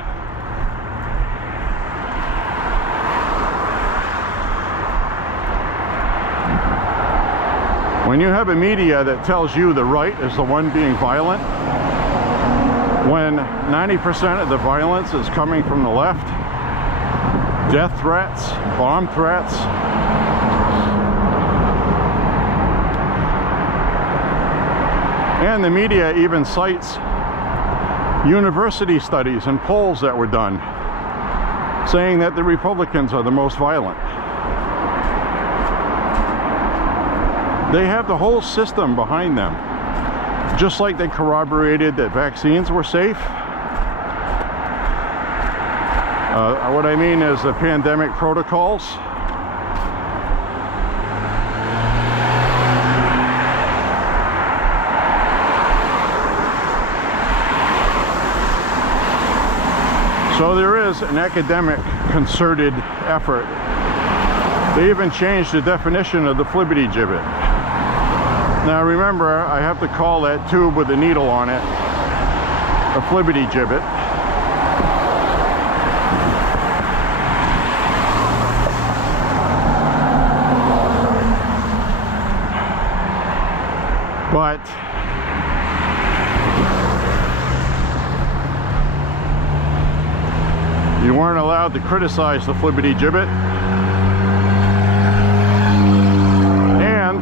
When you have a media that tells you the right is the one being violent, when 90% of the violence is coming from the left, death threats, bomb threats, and the media even cites university studies and polls that were done saying that the Republicans are the most violent. They have the whole system behind them. Just like they corroborated that vaccines were safe. What I mean is the pandemic protocols. So there is an academic concerted effort. They even changed the definition of the flibbity gibbet. Now remember, I have to call that tube with the needle on it a flibbity gibbet. But you weren't allowed to criticize the flibbity gibbet. And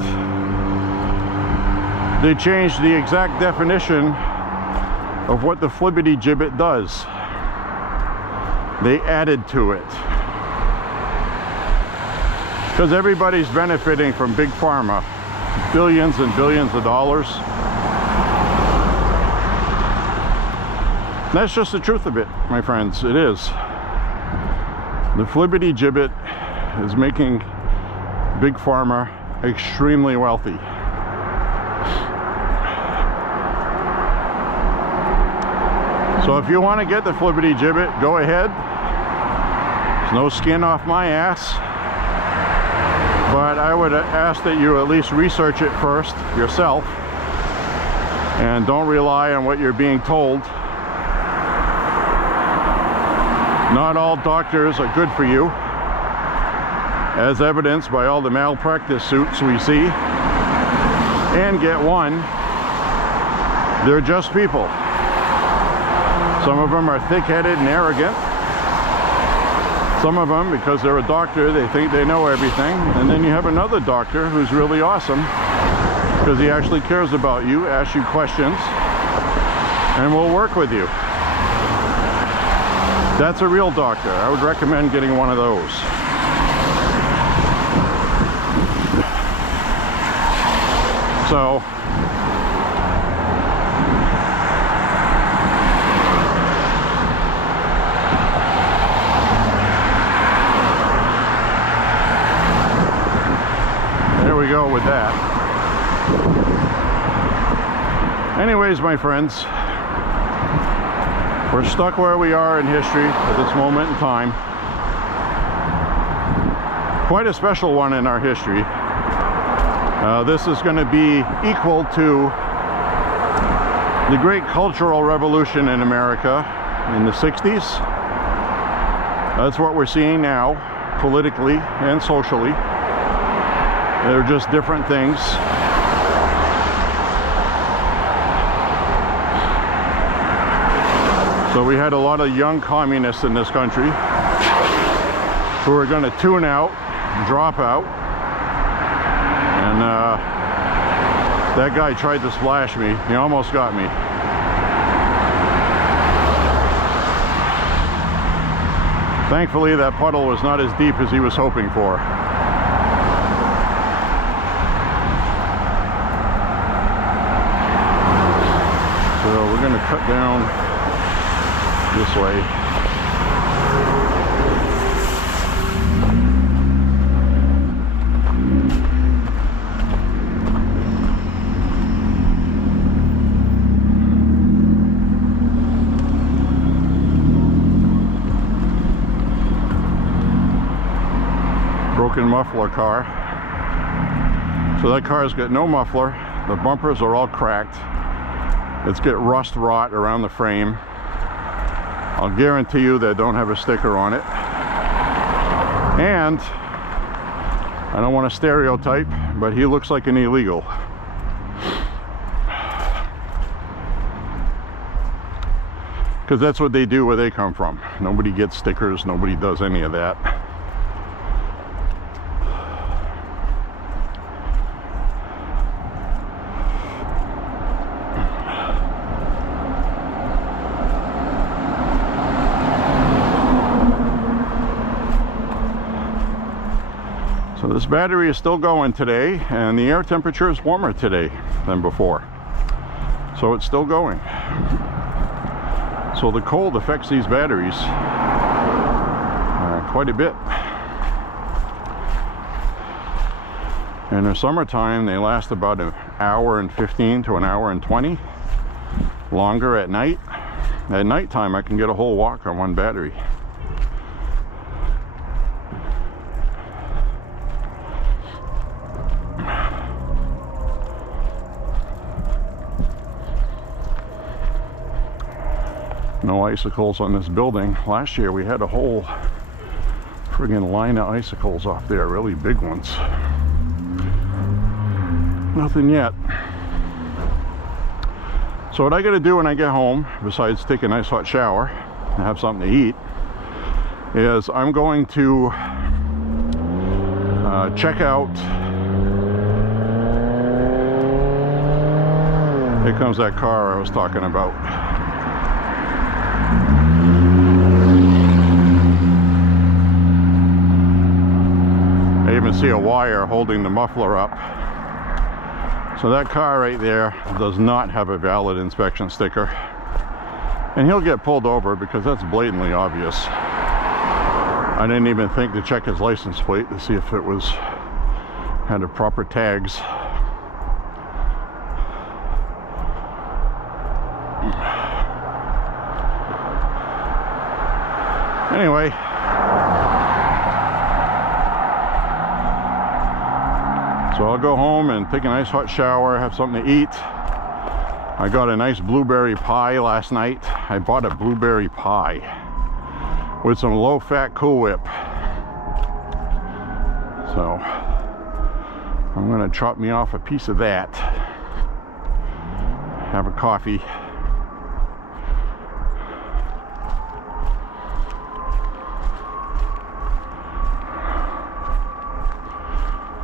they changed the exact definition of what the flibbity gibbet does. They added to it. Because everybody's benefiting from big pharma. Billions and billions of dollars. That's just the truth of it, my friends. It is. The flibbity gibbet is making big pharma extremely wealthy. So if you want to get the flibbity gibbet, go ahead. There's no skin off my ass. But I would ask that you at least research it first yourself. And don't rely on what you're being told. Not all doctors are good for you, as evidenced by all the malpractice suits we see. And get one, they're just people. Some of them are thick-headed and arrogant. Some of them, because they're a doctor, they think they know everything. And then you have another doctor who's really awesome because he actually cares about you, asks you questions, and will work with you. That's a real doctor. I would recommend getting one of those. So, there we go with that. Anyways, my friends, we're stuck where we are in history at this moment in time. Quite a special one in our history. This is going to be equal to the great cultural revolution in America in the 60s. That's what we're seeing now, politically and socially. They're just different things. So we had a lot of young communists in this country who are going to tune out, drop out. And that guy tried to splash me. He almost got me. Thankfully, that puddle was not as deep as he was hoping for. So we're going to cut down this way. Broken muffler car. So that car's got no muffler. The bumpers are all cracked. It's got rust rot around the frame. I'll guarantee you they don't have a sticker on it. And I don't want to stereotype, but he looks like an illegal. Because that's what they do where they come from. Nobody gets stickers, nobody does any of that. So this battery is still going today, and the air temperature is warmer today than before. So it's still going. So the cold affects these batteries quite a bit. In the summertime, they last about an hour and 15 to an hour and 20. Longer at night. At nighttime, I can get a whole walk on one battery. No icicles on this building. Last year we had a whole friggin' line of icicles off there, really big ones. Nothing yet. So what I gotta do when I get home, besides take a nice hot shower and have something to eat, is I'm going to check out. Here comes that car I was talking about. I even see a wire holding the muffler up. So that car right there does not have a valid inspection sticker. And he'll get pulled over because that's blatantly obvious. I didn't even think to check his license plate to see if it had the proper tags. Anyway, so I'll go home and take a nice hot shower, have something to eat. I got a nice blueberry pie last night. I bought a blueberry pie with some low-fat Cool Whip. So I'm gonna chop me off a piece of that. Have a coffee.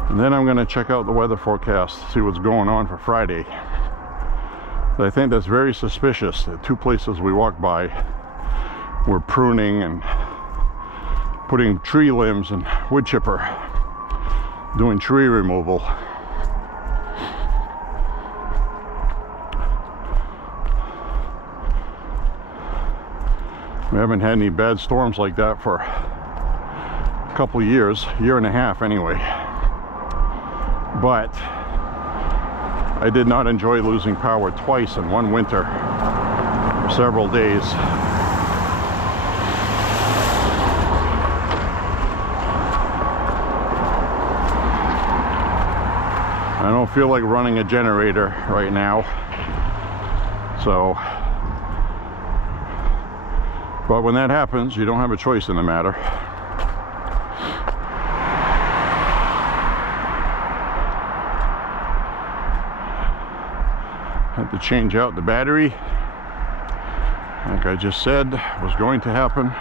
And then I'm going to check out the weather forecast, see what's going on for Friday. I think that's very suspicious. The two places we walked by were pruning and putting tree limbs and wood chipper, doing tree removal. We haven't had any bad storms like that for a couple of years, year and a half anyway. But I did not enjoy losing power twice in one winter for several days. I don't feel like running a generator right now, so, but when that happens, you don't have a choice in the matter. Had to change out the battery, like I just said was going to happen.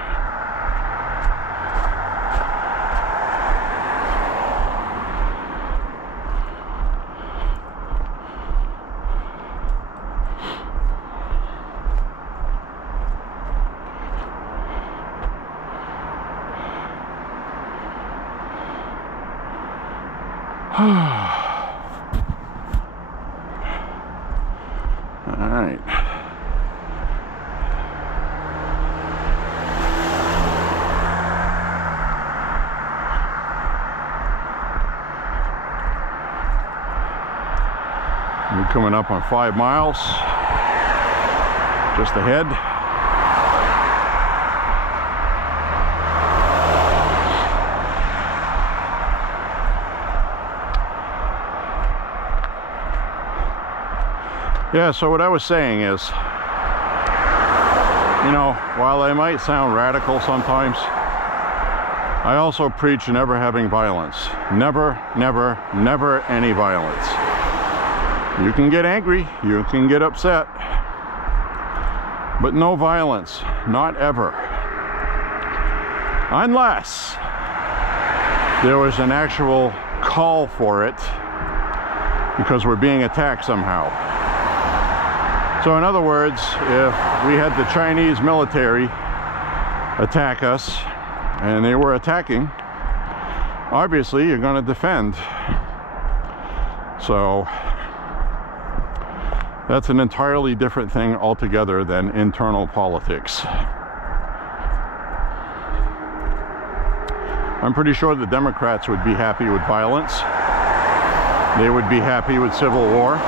All right. We're coming up on 5 miles, just ahead. Yeah, so what I was saying is, you know, while I might sound radical sometimes, I also preach never having violence. Never, never, never any violence. You can get angry, you can get upset, but no violence, not ever. Unless there was an actual call for it because we're being attacked somehow. So in other words, if we had the Chinese military attack us and they were attacking, obviously you're going to defend. So that's an entirely different thing altogether than internal politics. I'm pretty sure the Democrats would be happy with violence. They would be happy with civil war.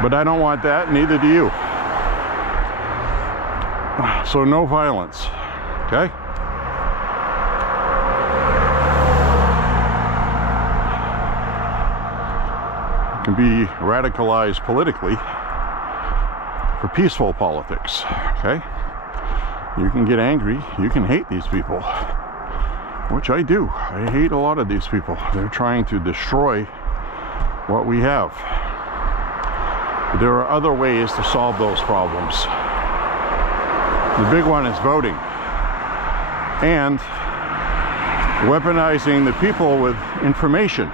But I don't want that, neither do you. So no violence, okay? You can be radicalized politically for peaceful politics, okay? You can get angry, you can hate these people, which I do. I hate a lot of these people. They're trying to destroy what we have. But there are other ways to solve those problems. The big one is voting and weaponizing the people with information.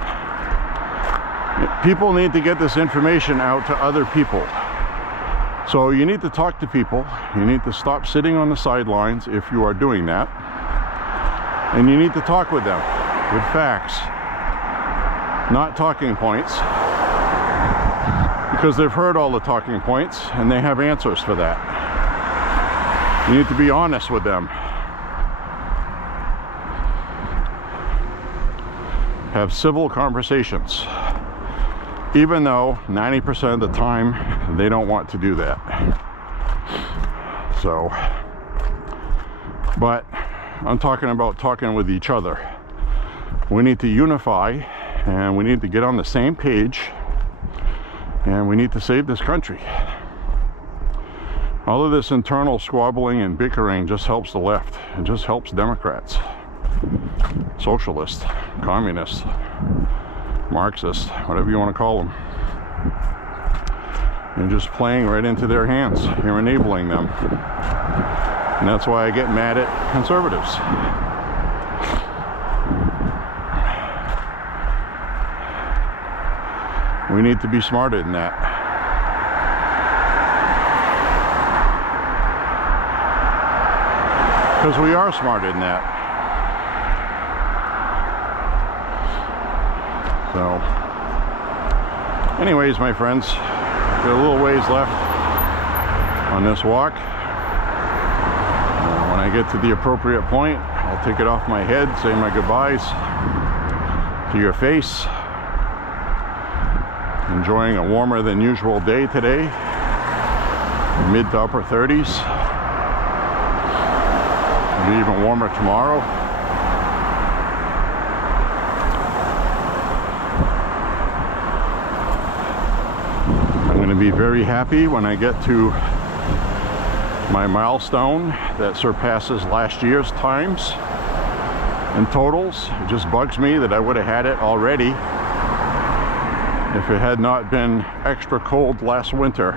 People need to get this information out to other people. So you need to talk to people. You need to stop sitting on the sidelines if you are doing that. And you need to talk with them with facts, not talking points. Because they've heard all the talking points and they have answers for that. You need to be honest with them. Have civil conversations, even though 90% of the time they don't want to do that. So, but I'm talking about talking with each other. We need to unify and we need to get on the same page. And we need to save this country. All of this internal squabbling and bickering just helps the left. It just helps Democrats, socialists, communists, Marxists, whatever you want to call them. You're just playing right into their hands. You're enabling them. And that's why I get mad at conservatives. We need to be smarter than that. Because we are smarter than that. So, anyways, my friends, got a little ways left on this walk. When I get to the appropriate point, I'll take it off my head, say my goodbyes to your face. Enjoying a warmer than usual day today, mid to upper 30s. It'll be even warmer tomorrow. I'm going to be very happy when I get to my milestone that surpasses last year's times and totals. It just bugs me that I would have had it already if it had not been extra cold last winter.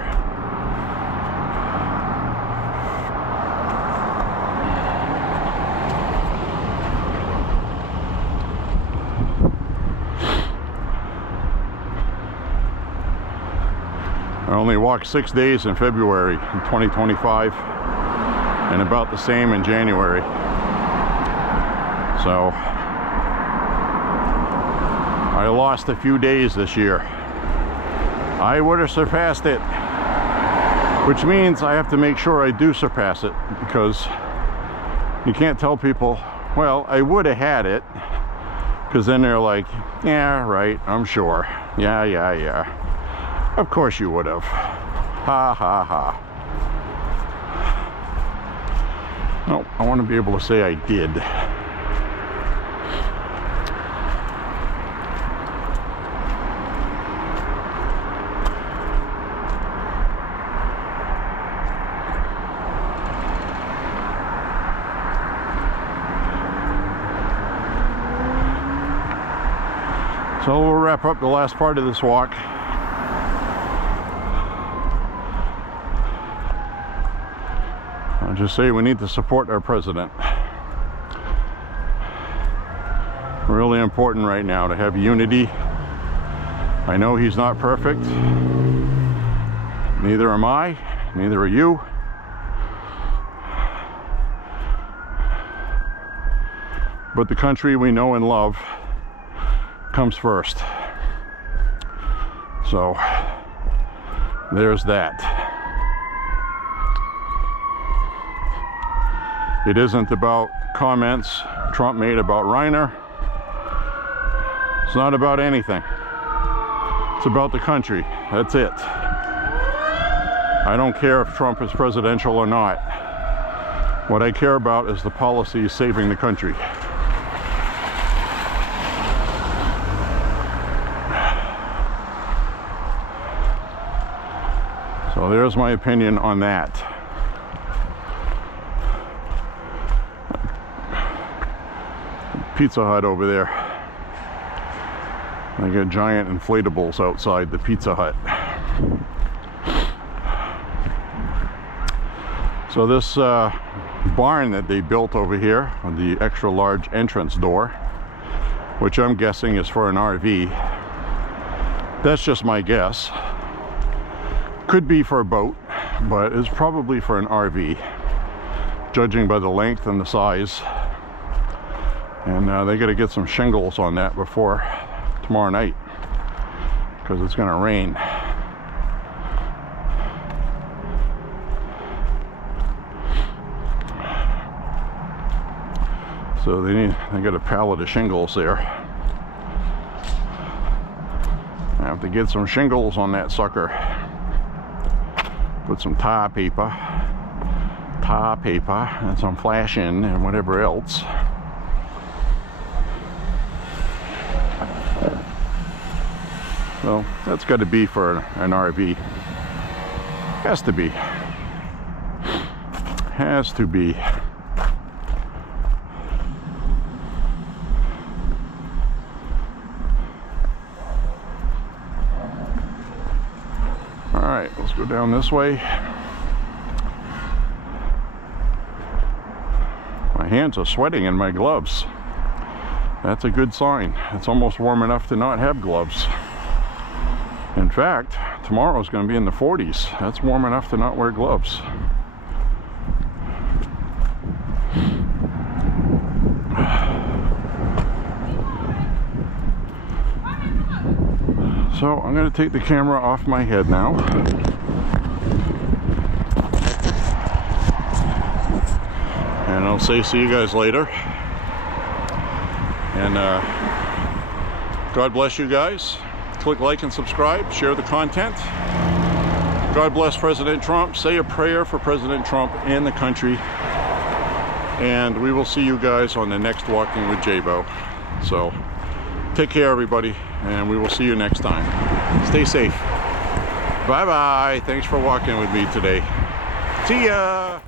I only walked 6 days in February in 2025 and about the same in January. So I lost a few days this year. I would have surpassed it, which means I have to make sure I do surpass it, because you can't tell people, well, I would have had it, because then they're like, yeah, right, I'm sure. Yeah. Of course you would have. Ha ha ha. No, I want to be able to say I did. So we'll wrap up the last part of this walk. I'll just say we need to support our president. Really important right now to have unity. I know he's not perfect. Neither am I. Neither are you. But the country we know and love comes first. So there's that. It isn't about comments Trump made about Reiner. It's not about anything. It's about the country. That's it. I don't care if Trump is presidential or not. What I care about is the policies saving the country. So there's my opinion on that. Pizza Hut over there. They got giant inflatables outside the Pizza Hut. So this barn that they built over here, with the extra large entrance door, which I'm guessing is for an RV. That's just my guess. Could be for a boat, but it's probably for an RV, judging by the length and the size. And they got to get some shingles on that before tomorrow night, because it's going to rain. So they got a pallet of shingles there. I have to get some shingles on that sucker. Put some tar paper, and some flashing and whatever else. So that's got to be for an RV. Has to be. Has to be. All right, let's go down this way. My hands are sweating in my gloves. That's a good sign. It's almost warm enough to not have gloves. In fact, tomorrow is going to be in the 40s. That's warm enough to not wear gloves. So I'm going to take the camera off my head now. And I'll say see you guys later. And God bless you guys. Click like and subscribe. Share the content. God bless President Trump. Say a prayer for President Trump and the country. And we will see you guys on the next Walking with J.Beau. So take care, everybody, and we will see you next time. Stay safe. Bye-bye. Thanks for walking with me today. See ya.